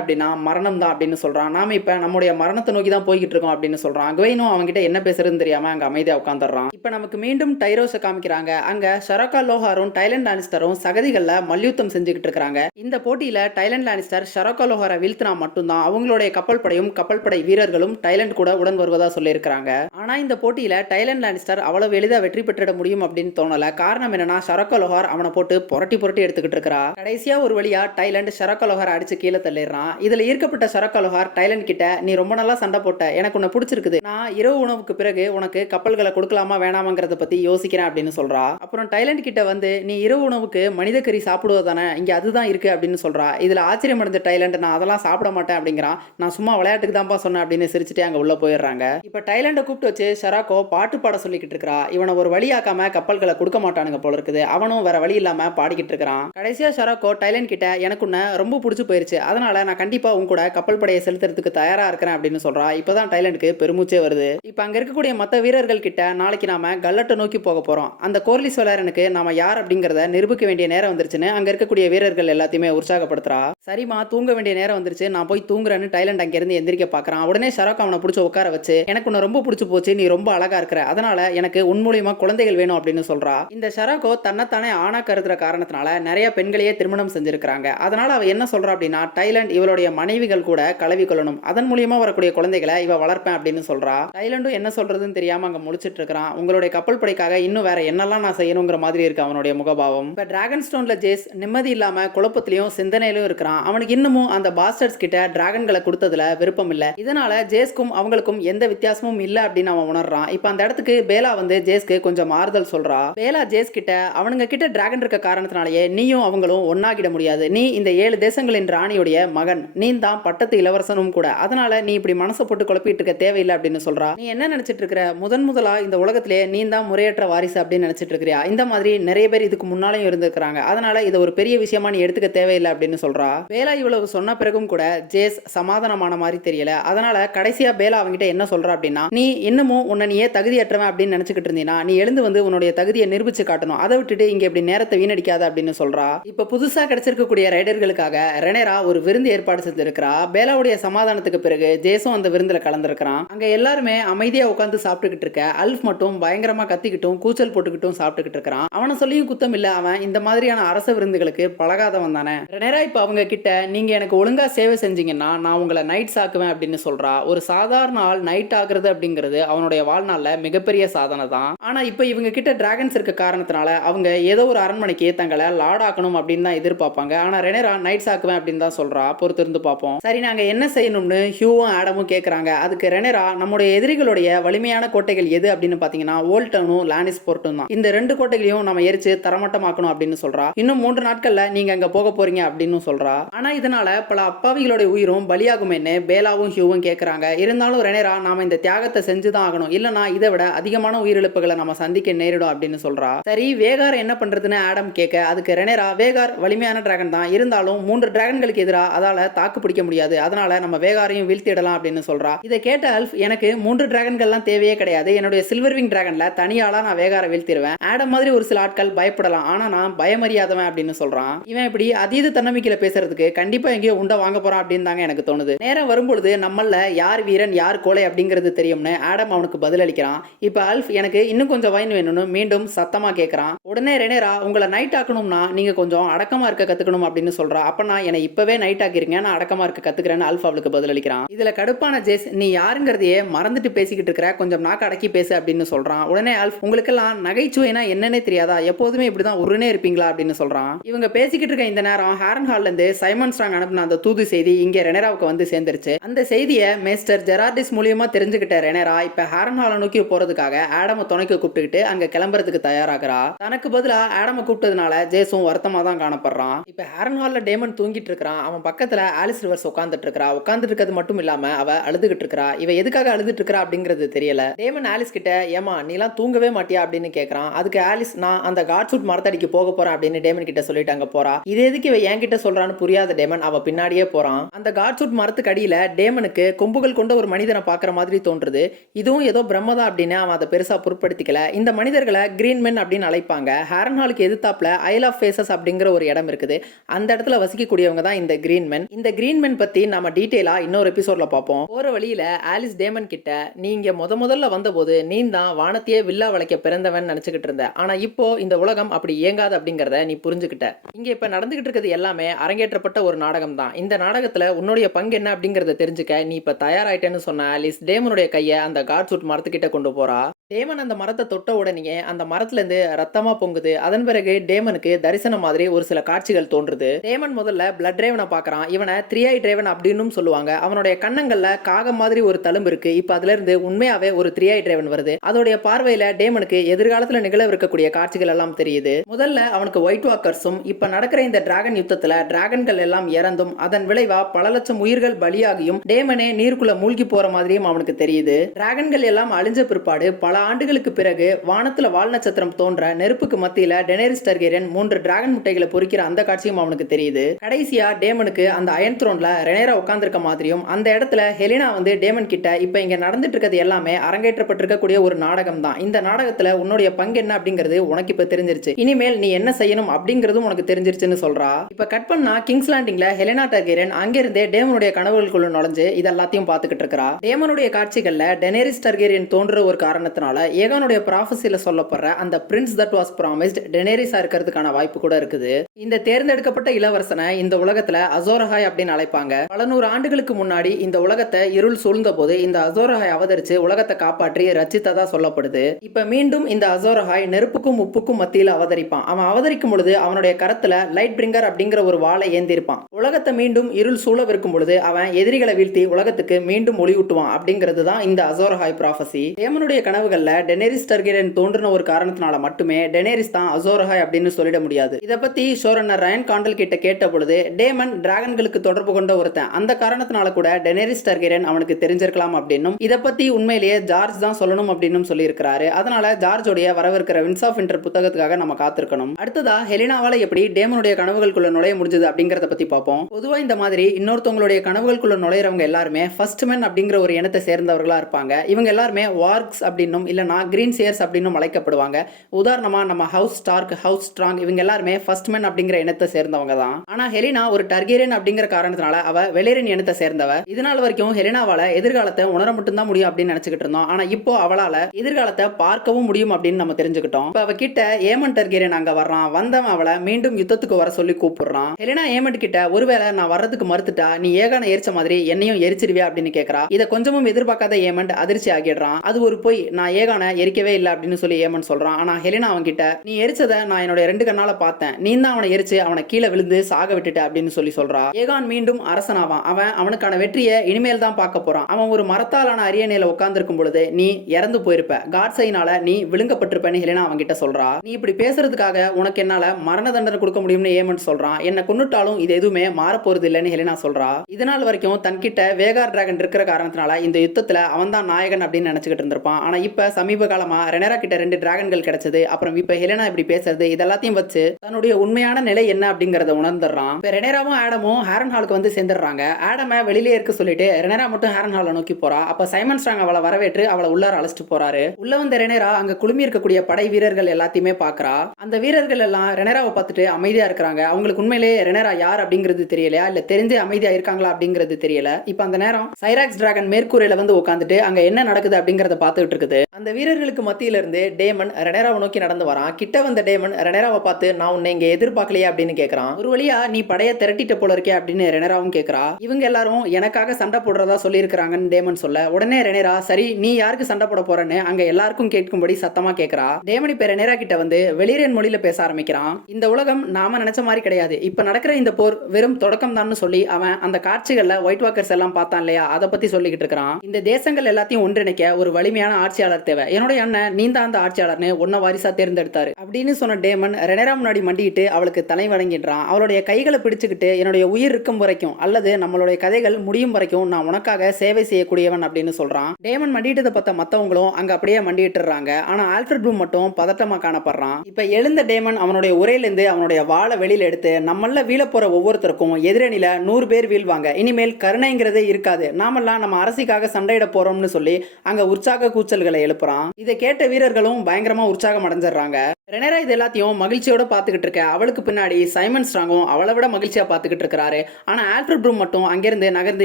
அப்படின்னா மரணம் தான் அப்படின்னு சொல்றான். நாம இப்ப நம்முடைய மரணத்தை நோக்கி தான் போய்கிட்டு இருக்கோம் அப்படின்னு சொல்றான். குவைனும் அவன்கிட்ட என்ன பேசுறதுன்னு தெரியாம அங்க அமைதியா உட்கார்ந்துடுறான். இப்ப நமக்கு மீண்டும் டைரோஸை காமிக்கிறாங்க. அங்க ஷரக்கா லோஹாரும் டைலண்ட் லானிஸ்டரும் சகதிகள்ல மல்யுத்தம் செஞ்சுக்கிட்டு இருக்காங்க. இந்த போட்டியில டைலண்ட் லானிஸ்டர் ஷரக்கா லோஹாரை வீழ்த்தினா மட்டும்தான் அவங்களுடைய கப்பல் படையும் கப்பல் படை வீரர்களும் டைலண்ட் கூட உடன் வருவதா சொல்லியிருக்காங்க. ஆனா இந்த போட்டியில டைலண்ட் லானிஸ்டர் அவ்வளவு எளிதா வெற்றி பெற்றிட முடியும் அப்படின்னு தோணல. காரணம் என்னன்னா, ஷரக்கா லோஹார் அவனை போட்டு புரட்டி புரட்டி எடுத்துக்கிட்டு இருக்கா. கடைசியா ஒரு வழியா டைலண்ட் ஷரக்கா லோஹார் அடிச்சு கீழே தள்ளிடுறான். இதுல ஈர்க்கப்பட்ட ஷரக்கா லோஹார் டைலண்ட் கிட்ட, நீ ரொம்ப நல்லா சண்டை போட்ட, எனக்கு உன்னை பிடிச்சிருக்குது, நான் இரவு உணவுக்கு பிறகு உனக்கு கப்பல்களை கொடுக்கலாமா வேணாமாங்கிறத பத்தி யோசிக்கிறேன் அப்படின்னு சொல்றா. அப்புறம் டைலண்ட் கிட்ட வந்து, நீ இரவு உணவுக்கு மனித கறி சாப்பிடுவதானே, இங்க அதுதான் இருக்கு அப்படின்னு சொல்றா. இதுல ஆச்சரியம் அடைஞ்ச டைலண்ட், நான் அதெல்லாம் சாப்பிட மாட்டேன் அப்படிங்கிறான். நான் சும்மா விளையாட்டுக்கு தான்ப்பா சொன்னேன் அப்படின்னு சிரிச்சுட்டு அங்க உள்ள போயிடுறாங்க. இப்ப டைலண்ட கூப்பிட்டு வச்சு ஷராக்கோ பாட்டு பாட சொல்லிக்கிட்டு இருக்கா. இவனை ஒரு வழியாக்காம கப்பல்களை கொடுக்க மாட்டானுங்க போல இருக்குது. அவனும் வேற வழி இல்லாம பாடிக்கிட்டு இருக்கிறான். கடைசியா ஷராக்கோ டைலண்ட் கிட்ட, எனக்கு உன்னை ரொம்ப பிடிச்சு போயிருச்சு, அதனால நான் கண்டிப்பா உன் கூட கப்பல் படையை செலுத்துறதுக்கு தயாரா இருக்கிறேன் அப்படின்னு சொல்றா. இப்பதான் டைலண்ட்க்கு பெருமூச்சே வருது. இப்ப அங்க இருக்கக்கூடிய மத்த வீரர்கள் கிட்ட, நாளைக்கு நாம கல்லட்டை நோக்கி போக போறோம், அந்த கோர்லிஸ் வளரனுக்கு நாம யார் அப்படிங்கறத நிரூபிக்க வேண்டிய நேரம் வந்துருச்சுன்னு அங்க இருக்கக்கூடிய வீரர்கள் எல்லாத்தையுமே உற்சாகப்படுத்துறா. சரிமா, தூங்க வேண்டிய நேரம் வந்துருச்சு, நான் போய் தூங்குறேன்னு டைலண்ட் அங்க இருந்து எந்திரிக்க பாக்குறான். உடனே ஷராக்கோ அவனை பிடிச்சு உட்கார வச்சு, எனக்கு உன்னை ரொம்ப பிடிச்சு போச்சு, நீ ரொம்ப அழகா இருக்கிற, அதனால எனக்கு உன் மூலியமா குழந்தைகள் வேணும் அப்படின்னு சொல்றா. இந்த ஷராக்கோ தன்னைத்தானே ஆணா கருதுற காரணத்தினால நிறைய பெண்களையே திருமணம் செஞ்சிருக்காங்க. அதனால அவ என்ன சொல்றா அப்படின்னா, டைலண்ட் இவளுடைய மனைவிகள் கூட கலவி கொள்ளணும், அதன் மூலியமா வரக்கூடிய குழந்தைகளை இவ வளர்ப்பேன் அப்படின்னு சொல்றா. டைலண்டும் என்ன சொல்றதுன்னு தெரியாம அங்க முழிச்சிட்டு இருக்கான். உங்களுடைய கப்பல் படைக்காக இன்னும் வேற என்னெல்லாம் நான் செய்யணுங்கிற மாதிரி இருக்கு அவனுடைய முகபாவம். இப்ப டிராகன் ஸ்டோன்ல ஜேஸ் நிம்மதி இல்லாம குழப்பத்திலையும் சிந்தனையிலும் இருக்கிறான். அவனுக்கு இன்னமும் அந்த பாஸ்டர்ஸ் கிட்ட டிராகன்களை கொடுத்ததுல விருப்பம் இல்ல. இதனால ஜேஸ்க்கும் அவங்களுக்கும் எந்த வித்தியாசமும் இல்ல அப்படின்னு அவன் உணர்றான். இப்ப அந்த இடத்துக்கு பேலா வந்து ஜேஸ்க்கு கொஞ்சம் ஆறுதல் சொல்றா. பேலா ஜேஸ் கிட்ட, அவனுங்க கிட்ட டிராகன் இருக்க காரணத்தினாலேயே நீயும் அவங்களும் ஒன்னாகிட முடியாது, நீ இந்த 7 தேசங்களின் ராணியுடைய மகன், நீ தான் பட்டத்து இளவரசனும் கூட, அதனால நீ இப்படி மனசை போட்டு குழப்பிட்டு இருக்க தேவையில்லை அப்படின்னு சொல்றா. நீ என்ன நினைச்சிட்டு இருக்கிற, முதலா இந்த உலகத்திலே நீ தான் முறையற்ற வாரிசு அப்படின்னு நினைச்சிட்டு இருக்கிறியா, இந்த மாதிரி நிறைய பேர் இதுக்கு முன்னாலேயும் இருந்திருக்காங்க, அதனால இதை ஒரு பெரிய விஷயமா நீ எடுத்துக்க தேவையில்லை அப்படின்னு சொல்றா. பேலா இவ்வளவு சொன்ன பிறகும் கூட ஜேஸ் சமாதானமான மாதிரி தெரியல. அதனால கடைசியா பேலா அவங்கிட்ட என்ன சொல்றா அப்படின்னா, நீ இன்னமும் உன்னை நீயே தகுதியற்றவன் அப்படின்னு நினைச்சுக்கிட்டு இருந்தீனா, நீ எழுந்து வந்து உன்னுடைய தகுதியை நிரூபிச்சு காட்டணும், அதை விட்டுட்டு இங்க இப்படி நேரத்தை வீணடிக்காத அப்படின்னு சொல்றா. இப்ப புதுசா கிடைச்சிருக்கக்கூடிய ரைடர்களுக்காக ரெனேரா ஒரு விருந்து ஏற்பாடு செஞ்சிருக்கிறா. பேலாவுடைய சமாதானத்துக்கு பிறகு ஜேசும் அந்த விருந்துல கலந்துருக்கிறான். அங்க எல்லாருமே அமைதியா உட்கார்ந்து சாப்பிட்டுக்கிட்டு இருக்க, அல்ஃப் மட்டும் பயங்கரமா கத்திக்கிட்டும் கூச்சல் போட்டுக்கிட்டும் சாப்பிட்டுக்கிட்டு இருக்கிறான். அவனை சொல்லியும் குத்தம் இல்ல, அவன் இந்த மாதிரியான அரச விருந்துகளுக்கு பழகாதவன் தானே. ரெனேரா இப்ப அவங்க கிட்ட, நீங்க எனக்கு ஒழுங்கா சேவை செஞ்சீங்கன்னா நான் உங்களை நைட் ஆக்குவேன் அப்படின்னு சொல்றா. ஒரு சாதாரண ஆள் நைட் ஆகுறது அப்படிங்கிறது அவனுடைய வாழ்நாள்ல மிகப்பெரிய சாதனை தான். ஆனா இப்ப இவங்க கிட்ட டிராகன்ஸ் இருக்க காரணத்தினால அவங்க ஏதோ ஒரு அரண்மனைக்கு தங்களை லார்ட் ஆக்கணும் அப்படின்னு தான் எதிர்பார்ப்பாங்க. ஆனா ரெனேரா நைட்ஸ் ஆக்குவேன் அப்படின்னு தான் சொல்றா. பொறுத்து இருந்து பார்ப்போம். சரி, நாங்க என்ன செய்யணும்னு ஹியூவும் ஆடமும் கேட்கறாங்க. அதுக்கு ரெனேரா, நம்முடைய எதிரிகளுடைய வலிமையான கோட்டைகள் எது அப்படின்னு பாத்தீங்கன்னா ஓல்ட் டவுனும் லானிஸ் போர்ட்டும் தான். இந்த 2 கோட்டைகளையும் நம்ம எரிச்சு தரமட்டமாக்கணும் அப்படின்னு சொல்றா. இன்னும் 3 நாட்கள்ல நீங்க அங்க போக போறீங்க அப்படின்னு சொல்றா. ஆனா இதனால பல அப்பாவிகளுடைய உயிரும் பலியாகுமேன்னு பேலாவும் ஹியூவும் கேட்கறாங்க. இருந்தாலும் ரெனேரா, நாம இந்த தியாகத்தை செஞ்சுதான் ஆகணும், இல்லனா இதை விட அதிகமான உயிரிழப்புகளை நம்ம சந்திக்க நேரிடும் அப்படின்னு சொல்றா. சரி, வேகார் என்ன பண்றதுன்னு ஆடம் கேட்க, அதுக்கு ரெனேரா, வேகார் வலிமையான டிராகன் தான், இருந்தாலும் 3 டிராகன்களுக்கு எதிராக அதால தாக்கு பிடிக்க முடியாது, அதனால நம்ம வேகாரையும் வீழ்த்திடலாம் அப்படின்னு சொல்றா. இதை கேட்ட அல்ஃப், எனக்கு 3 டிராகன்கள்லாம் தேவையே கிடையாது, என்னுடைய சில்வர் விங் டிராகன்ல தனியாளா நான் வேகாரை வீழ்த்திடுவேன். ஆடம் மாதிரி ஒரு சில ஆட்கள் பயப்படலாம், ஆனா நான் பயமறியாதவன் அப்படின்னு சொல்றான். இவன் இப்படி அதீத தன்னம்பிக்கையில பேசுறதுக்கு கண்டிப்பா எங்கேயோ உண்ட வாங்க போறான் அப்படின்னு தாங்க எனக்கு தோணுது. நேரம் வரும்பொழுது நம்மள யார் வீரன் யார் கோலை அப்படிங்கிறது தெரியும்னு ஆடம் அவனுக்கு பதில் அளிக்கிறான். இப்ப அல்ஃப், எனக்கு இன்னும் கொஞ்சம் வைன் வேணும்னு மீண்டும் சத்தமா கேட்கறான். உடனே ரெனேரா, உங்களை நைட் ஆக்கணும்னா நீங்க கொஞ்சம் அடக்கமா இருக்க கத்துக்கணும் அப்படின்னு சொல்றா. அப்ப நான் என்னை இப்பவே நைட் ஆக்கிருங்க, நான் அடக்கமா இருக்க கத்துக்கிறேன்னு அல்ஃப் அவளுக்கு பதில் அளிக்கிறான். இதுல கடுப்பான ஜேஸ், நீ யாருங்கிறதையே மறந்துட்டு பேசிக்கிட்டு இருக்கிற, கொஞ்சம் நாக்கு அடக்கி பேசு அப்படின்னு சொல்றான். உடனே அல்ஃப், உங்களுக்கெல்லாம் நகைச்சுவைனா என்னன்னே தெரியாதா, எப்போதுமே இப்படிதான் உருனே இருப்பீங்களா அப்படின்னு சொல்றான். இவங்க பேசிக்கிட்டு இருக்க இந்த நேரம் ஹாரன் ஹால்ல இருந்து சைமன் ஸ்ட்ராங் அனுப்பின அந்த தூது செய்தி இங்க ரெனேராவுக்கு வந்து சேர்ந்துருச்சு. அந்த செய்தியை மேஸ்டர் ஜெரார்டிஸ் மூலியமா தெரிஞ்சுக்கிட்ட ரெனேரா இப்ப ஹாரன் ஹாலை நோக்கி போறதுக்காக ஆடம துணைக்கு கூப்பிட்டுக்கிட்டு அங்க கிளம்புறதுக்கு தயாராகிறா. தனக்கு பதிலா ஆடம கூப்பிட்டதுனால ஜேசும் வருத்தமா தான் காணப்படுறான். இப்ப ஹாரன் ஹால்ல டேமன் தூங்கிட்டு இருக்கான். அவன் பக்கத்துல ஆலிஸ் ரிவர்ஸ் உட்கார்ந்துட்டு இருக்கா. உட்கார்ந்துட்டு இருக்கிறது மட்டும் இல்லாம அவ அழுதுகிட்டு இருக்கா. இவ எதுக்காக அழுதுட்டு இருக்கா அப்படிங்கிறது தெரியல. டேமன் ஆலிஸ் கிட்ட, ஏமா நீலாம் எல்லாம் தூங்கவே மாட்டியா அப்படின்னு கேட்கறான். அதுக்கு ஆலிஸ் நான் அந்த காட் சூட் மரத்தடிக்கு போக போறேன் அப்படின்னு டேமன் கிட்ட சொல்லிட்டு அங்க போறா. இது எதுக்கு இவ என்கிட்ட சொல்றான்னு புரியாத டேமன் அவ பின்னாடியே போறான். அந்த காட் சூட் மரத்துக்கு அடியில டேமனுக்கு கொம்புகள் கொண்ட ஒரு மனிதனை பாக்குற மாதிரி தோன்றுது. இதுவும் ஏதோ பிரம்மதான் அப்படின்னு அவன் அதை பெருசா பொருட்படுத்திக்கல. இந்த மனிதர்களை கிரீன் மென் அப்படின்னு அழைப்பாங்க. ஹாரன்ஹாலுக்கு எதிர்த்தாப்புல ஐல் ஆஃப் ஃபேசஸ் அப்படிங்கிற ஒரு இடம் இருக்குது. அந்த இடத்துல வசிக்கக்கூடியவங்க தான் இந்த கிரீன் மென். இந்த கிரீன் மென் பத்தி நம்ம டீடைலா இன்னொரு எபிசோட்ல பார்ப்போம். போற வழியில ஆலிஸ் டேமன் கிட்ட நீங்க முதல்ல வந்தபோது நீ தான் வானத்தையே வில்லா வளைக்க பிறந்தவன் நினைச்சுக்கிட்டு இருந்த. ஆனா இப்போ இந்த உலகம் அப்படி இயங்காது அப்படிங்கறத நீ புரிஞ்சுக்கிட்ட. இங்க இப்ப நடந்துகிட்டு இருக்கிறது எல்லாமே அரங்கேற்றப்பட்ட ஒரு நாடகம் தான். இந்த நாடகத்துல உன்னுடைய பங்கு என்ன அப்படிங்கறத தெரிஞ்சுக்க நீ இப்ப தயாராயிட்டேன்னு சொன்ன ஆலிஸ் டேமனுடைய கையை அந்த காட் சூட் மரத்துக்கிட்ட கொண்டு போறா. டேமன் அந்த மரத்தை தொட்ட உடனே அந்த மரத்துல இருந்து ரத்தமா பொங்குது. அதன் பிறகு டேமனுக்கு தரிசனம் மாதிரி ஒரு சில காட்சிகள் தோன்றுது. டேமன் முதல்ல பிளட் ரேவனை பாக்குறான். இவனை 3 ஐ ரேவன் அப்படின்னு சொல்லுவாங்க. அவனுடைய கண்ணங்கள்ல காகம் மாதிரி ஒரு தழும்பு இருக்கு. இப்ப அதுல இருந்து உண்மையாவே ஒரு 3 ஐ ரேவன் வருது. அதோடைய பார்வையில டேமனுக்கு எதிர்காலத்துல நிகழவிருக்கக்கூடிய காட்சிகள் எல்லாம் தெரியுது. முதல்ல அவனுக்கு ஒயிட் வாக்கர்ஸும் இப்ப நடக்கிற இந்த டிராகன் யுத்தத்துல டிராகன்கள் எல்லாம் இறந்தும் அதன் விளைவா பல லட்சம் உயிர்கள் பலியாகியும் டேமனே நீருக்குள்ள மூழ்கி போற மாதிரியும் அவனுக்கு தெரியுது. டிராகன்கள் எல்லாம் அழிஞ்ச பிற்பாடு பல ஆண்டுகளுக்கு பிறகு வானத்துல வால் நட்சத்திரம் தோன்ற நெருப்புக்கு மத்தியில டெனேரிஸ் டார்கெரியன் 3 டிராகன் முட்டைகளை பொறிக்கிற அந்த காட்சியும் அவனுக்கு தெரியுது. கடைசியா டேமனுக்கு அந்த அயன் த்ரோன்ல ரெனேரா உட்கார்ந்திருக்க மாதிரியும் அந்த இடத்துல ஹெலினா வந்து டேமன் கிட்ட இப்ப இங்க நடந்துட்டு இருக்கிறது எல்லாமே அரங்கேற்றப்பட்டிருக்கக்கூடிய ஒரு நாடகம் தான். இந்த நாடகத்துல உன்னுடைய பங்கு என்ன அப்படிங்கிறது உனக்கு இப்ப தெரிஞ்சிருச்சு. இனிமேல் நீ என்ன செய்யணும் அப்படிங்கிறதும் உனக்கு தெரிஞ்சிருச்சுன்னு சொல்றா. இப்ப கட் பண்ணா கிங்ஸ் லேண்டிங்ல ஹெலினா டார்கெரியன் அங்கிருந்தே டேமனுடைய கனவுகளுக்குள்ள நுழைஞ்சு இதெல்லாத்தையும் பார்த்துக்கிட்டு இருக்கா. டேமனுடைய காட்சிகள்ல டெனேரிஸ் டார்கெரியன் தோன்ற ஒரு காரணத்தினால ஏகானுடைய ப்ராஃபஸில சொல்லப்படுற அந்த பிரின்ஸ் தட் வாஸ் ப்ராமிஸ்ட் டெனேரிஸா இருக்கிறதுக்கான வாய்ப்பு கூட இருக்குது. இந்த தேர்ந்தெடுக்கப்பட்ட இளவரசனை இந்த உலகத்துல அசோரஹாய் அப்படின்னு அழைப்பாங்க. பல நூறு ஆண்டுகளுக்கு முன்னாடி இந்த உலகத்தை இருள் சூழ்ந்த போது இந்த அசோரஹாய் அவதரிச்சு உலகத்தை காப்பாற்றி ரச்சித்ததா சொல்லப்படுது. இப்ப மீண்டும் இந்த அசோரஹாய் நெருப்புக்கும் உப்புக்கும் மத்தியில அவதரிப்பான். அவன் அவதரிக்கும் பொழுது அவனுடைய கரத்துல லைட் பிரிங்கர் அப்படிங்கிற ஒரு வாளை ஏந்திருப்பான். உலகத்தை மீண்டும் இருள் சூழவிருக்கும் பொழுது அவன் எதிரிகளை வீழ்த்தி உலகத்துக்கு மீண்டும் ஒளியூட்டுவான் அப்படிங்கிறது தான் இந்த அசோரஹாய் ப்ராஃபஸி. டேமனுடைய கனவுகள்ல டெனேரிஸ் டார்கெரியன் தோன்றின ஒரு காரணத்தினால மட்டுமே டெனேரிஸ் தான் அசோரஹாய் அப்படின்னு சொல்லிட முடியாது. இத பத்தி ஷோரன்னர் ரயன் காண்டல் கிட்ட கேட்ட பொழுது டேமன் டிராகன்களுக்கு தொடர்பு கொண்ட ஒருத்தன். அந்த காரணத்தினால கூட டெனேரிஸ் டார்கெரியன் அவனுக்கு தெரிஞ்சிருக்கலாம் அப்படின்னும் இத பத்தி உண்மையிலேயே ஜார்ஜ் தான் சொல்லணும் அப்படின்னு சொல்லி இருக்காரு. அதனால ஜார்ஜோடைய வரவிருக்கிற வின்ஸ் ஆஃப் விண்டர் புத்தகத்துக்காக நம்ம காத்திருக்கணும். அடுத்ததா ஹெலினாவால எப்படி டேமனுடைய கனவுகளுக்குள்ள நுழைய முடிஞ்சது அப்படிங்கறத பத்தி பார்ப்போம். பொதுவா இந்த மாதிரி இன்னொருத்தவங்களுடைய கனவுகளுக்குள்ள நுழையறவங்க எல்லாருமே ஃபர்ஸ்ட் மென் அப்படிங்கிற ஒரு இனத்தை சேர்ந்தவர்களா இருப்பாங்க. இவங்க எல்லாருமே வார்க்ஸ் அப்படின்னும் இல்லனா கிரீன் சேர்ஸ் அப்படின்னு அழைக்கப்படுவாங்க. உதாரணமா நம்ம ஹவுஸ் ஸ்டார்க், ஹவுஸ் ஸ்ட்ராங் இவங்க எல்லாருமே ஃபர்ஸ்ட் மென் அப்படிங்கிற இனத்தை சேர்ந்தவங்க தான். ஆனா ஹெலினா ஒரு டார்கெரியன் அப்படிங்கிற காரணத்தினால அவ வெலேரியன் இனத்தை சேர்ந்தவ. இதனால வரைக்கும் ஹெலினாவால எதிர்காலத்தை உணர மட்டும் தான் முடியும் அப்படின்னு நினைச்சுக்கிட்டு இருந்தோம். ஆனா இப்போ அவளால எதிர்காலத்தை பார்க்கவும் முடியும் அப்படின்னு நம்ம தெரிஞ்சுக்கிட்டோம். இப்ப அவ கிட்ட ஏமன் டார்கெரியன் அங்க வர்றான். வந்தவன் அவளை மீண்டும் யுத்தத்துக்கு வர சொல்லி கூப்பிடுறான். ஹெலினா ஏமன் கிட்ட ஒருவேளை நான் வர்றதுக்கு மறுத்துட்டா நீ ஏகான எரிச்ச மாதிரி என்னையும் எரிச்சிருவியா அப்படின்னு கேட்கறா. இதை கொஞ்சமும் எதிர்பார்க்காத ஏமன் அதிர்ச்சி ஆகிடுறான். அது ஒரு பொய், நான் ஏகான எரிக்கவே இல்லை அப்படின்னு சொல்லி ஏமன் சொல்றான். ஆனா ஹெலினா அவன் கிட்ட நீ எரிச்சதை நான் என்னோட 2 கண்ணால பார்த்தேன், நீ தான் அவனை எரிச்சு அவனை கீழே விழுந்து சாக விட்டுட்ட அப்படின்னு சொல்லி சொல்றா. ஏகான் மீண்டும் அரசனாவான். அவன் அவனுக்கான வெற்றியை இனிமேல் தான் பார்க்க போறான். அவன் ஒரு மரத்தாலான அரியணையில உட்கார்ந்துருக்கும் பொழுது நீ இறந்து போயிருப்ப, காட்ஸைனால நீ விழுங்கப்பட்டிருப்பேன்னு ஹெலினா அவன் கிட்ட சொல்றா. நீ இப்படி பேசுறதுக்காக உனக்கு என்னால மரண தண்டனை கொடுக்க முடியும்னு ஏமன் சொல்றான். என்ன கொன்னுட்டாலும் இது எதுவுமே மாற போறது இல்லைன்னு ஹெலினா சொல்றா. இதனால் வரைக்கும் தன்கிட்ட வேகார் டிராகன் இருக்கிற காரணத்தினால இந்த யுத்தத்துல அவன் தான் நாயகன் அப்படின்னு நினைச்சுக்கிட்டு இருந்திருப்பான். ஆனா இப்ப சமீப காலமா ரெனேரா கிட்ட 2 டிராகன்கள் கிடைச்சது, அப்புறம் இப்ப ஹெலினா இப்படி பேசுறது, இதெல்லாத்தையும் வச்சு தன்னுடைய உண்மையான நிலை என்ன அப்படிங்கறத உணர்ந்துடுறான். இப்ப ரெனேராவும் ஆடமும் ஹாரன்ஹாலுக்கு வந்து சேர்ந்துடுறாங்க. ஆடம வெளியிலே இருக்க சொல்லிட்டு ரெனேரா மட்டும் ஹாரன்ஹாலை நோக்கி போறா. அப்ப சைமன் ஸ்ட்ராங் அவளை வரவேற்று அவளை உள்ளார அழைச்சிட்டு போறாரு. உள்ள வந்த ரெனேரா அங்க குழுமி இருக்கக்கூடிய படை வீரர்கள் எல்லாத்தையுமே பாக்குறா. அந்த வீரர்கள் எல்லாம் ரெனேராவை பார்த்துட்டு அமைதியா இருக்கிறாங்க. அவங்களுக்கு உண்மையிலே ரெனேரா யார் அப்படிங்கிறது தெரியலையா, இல்ல தெரிஞ்சே அமைதியா இருக்காங்களா அப்படிங்கிறது தெரியல. இப்ப அந்த நேரம் சைராக்ஸ் டிராகன் மேற்கூரையில வந்து உட்காந்துட்டு அங்க என்ன நடக்குது அப்படிங்கறத பார்த்துட்டு இருக்குது. அந்த வீரர்களுக்கு மத்தியில இருந்து டேமன் ரெனேராவை நோக்கி நடந்து வரான். கிட்ட வந்த டேமன் ரெனேராவை பார்த்து நான் உன்னை இங்க எதிர்பார்க்கலையே அப்படின்னு கேட்கறான். ஒரு வழியா நீ படைய திரட்டிட்ட போல இருக்கே அப்படின்னு ரெனேராவும் கேட்கறா. இவங்க எல்லாரும் எனக்காக சண்டை போடுறதா சொல்லி இருக்கிறாங்கன்னு டேமன் சொல்ல உடனே ரெனேரா சரி நீ யாருக்கு சண்டை போட போறன்னு அங்க எல்லாருக்கும் கேட்கும்படி சத்தமா கேட்கறா. டேமன் இப்ப ரெனேரா கிட்ட வந்து வெளியரன் மொழியில பேச ஆரம்பிக்கிறான். இந்த உலகம் நாம நினைச்ச மாதிரி கிடையாது, இப்ப நடக்கிற இந்த போர் வெறும் தொடக்கம் தான் சொல்லி அவன் அந்த காட்சிகள்ல ஒயிட் வாக்கர்ஸ் எல்லாம் பார்த்தான் இல்லையா, அதை பத்தி சொல்லிக்கிட்டு இருக்கிறான். இந்த தேசங்கள் எல்லாத்தையும் ஒன்றிணைக்க ஒரு வலிமையான ஆட்சியாளர் தேவை. என்னுடைய அண்ணன் நீ தான் அந்த ஆட்சியாளர்னு உன்ன வாரிசா தேர்ந்தெடுத்தாரு. அப்படின்னு சொன்ன டேமன் ரெனேரா முன்னாடி மண்டிட்டு அவளுக்கு தலை வணங்கிடுறான். அவளுடைய கைகளை பிடிச்சுக்கிட்டு என்னுடைய உயிர் இருக்கும் வரைக்கும் அல்லது நம்மளுடைய கதைகள் முடியும் வரைக்கும் நான் உனக்காக சேவை செய்யக்கூடியவன் அப்படின்னு சொல்றான். டேமன் மண்டிட்டதை பார்த்த மத்தவங்களும் அங்க அப்படியே மண்டிட்டுறாங்க. ஆனா ஆல்ஃபிரட் ப்ளூம் மட்டும் பதட்டமா காணப்படுறான். இப்ப எழுந்த டேமன் அவனுடைய உரையிலிருந்து அவனுடைய வாளை வெளியில எடுத்து நம்மள வீழ போற ஒவ்வொருத்தருக்கும் எதிரணியில 100 பேர் வீழ்வாங்க, இனிமேல் கருணைங்கிறதே இருக்காது, நாமெல்லாம் நம்ம அரசிக்காக சண்டையிட போறோம்னு சொல்லி அங்க உற்சாக கூச்சல்களை எழுப்புறான். இதை கேட்ட வீரர்களும் பயங்கரமா உற்சாகம் அடைஞ்சிடறாங்க. ரெனேரா இது எல்லாத்தையும் மகிழ்ச்சியோட பாத்துக்கிட்டு இருக்க அவளுக்கு பின்னாடி சைமன் ஸ்ட்ராங்கும் அவளை விட மகிழ்ச்சியா பாத்துக்கிட்டு இருக்காரு. ஆனா ஆல்ஃபிரட் ப்ளூம் மட்டும் அங்கிருந்து நகர்ந்து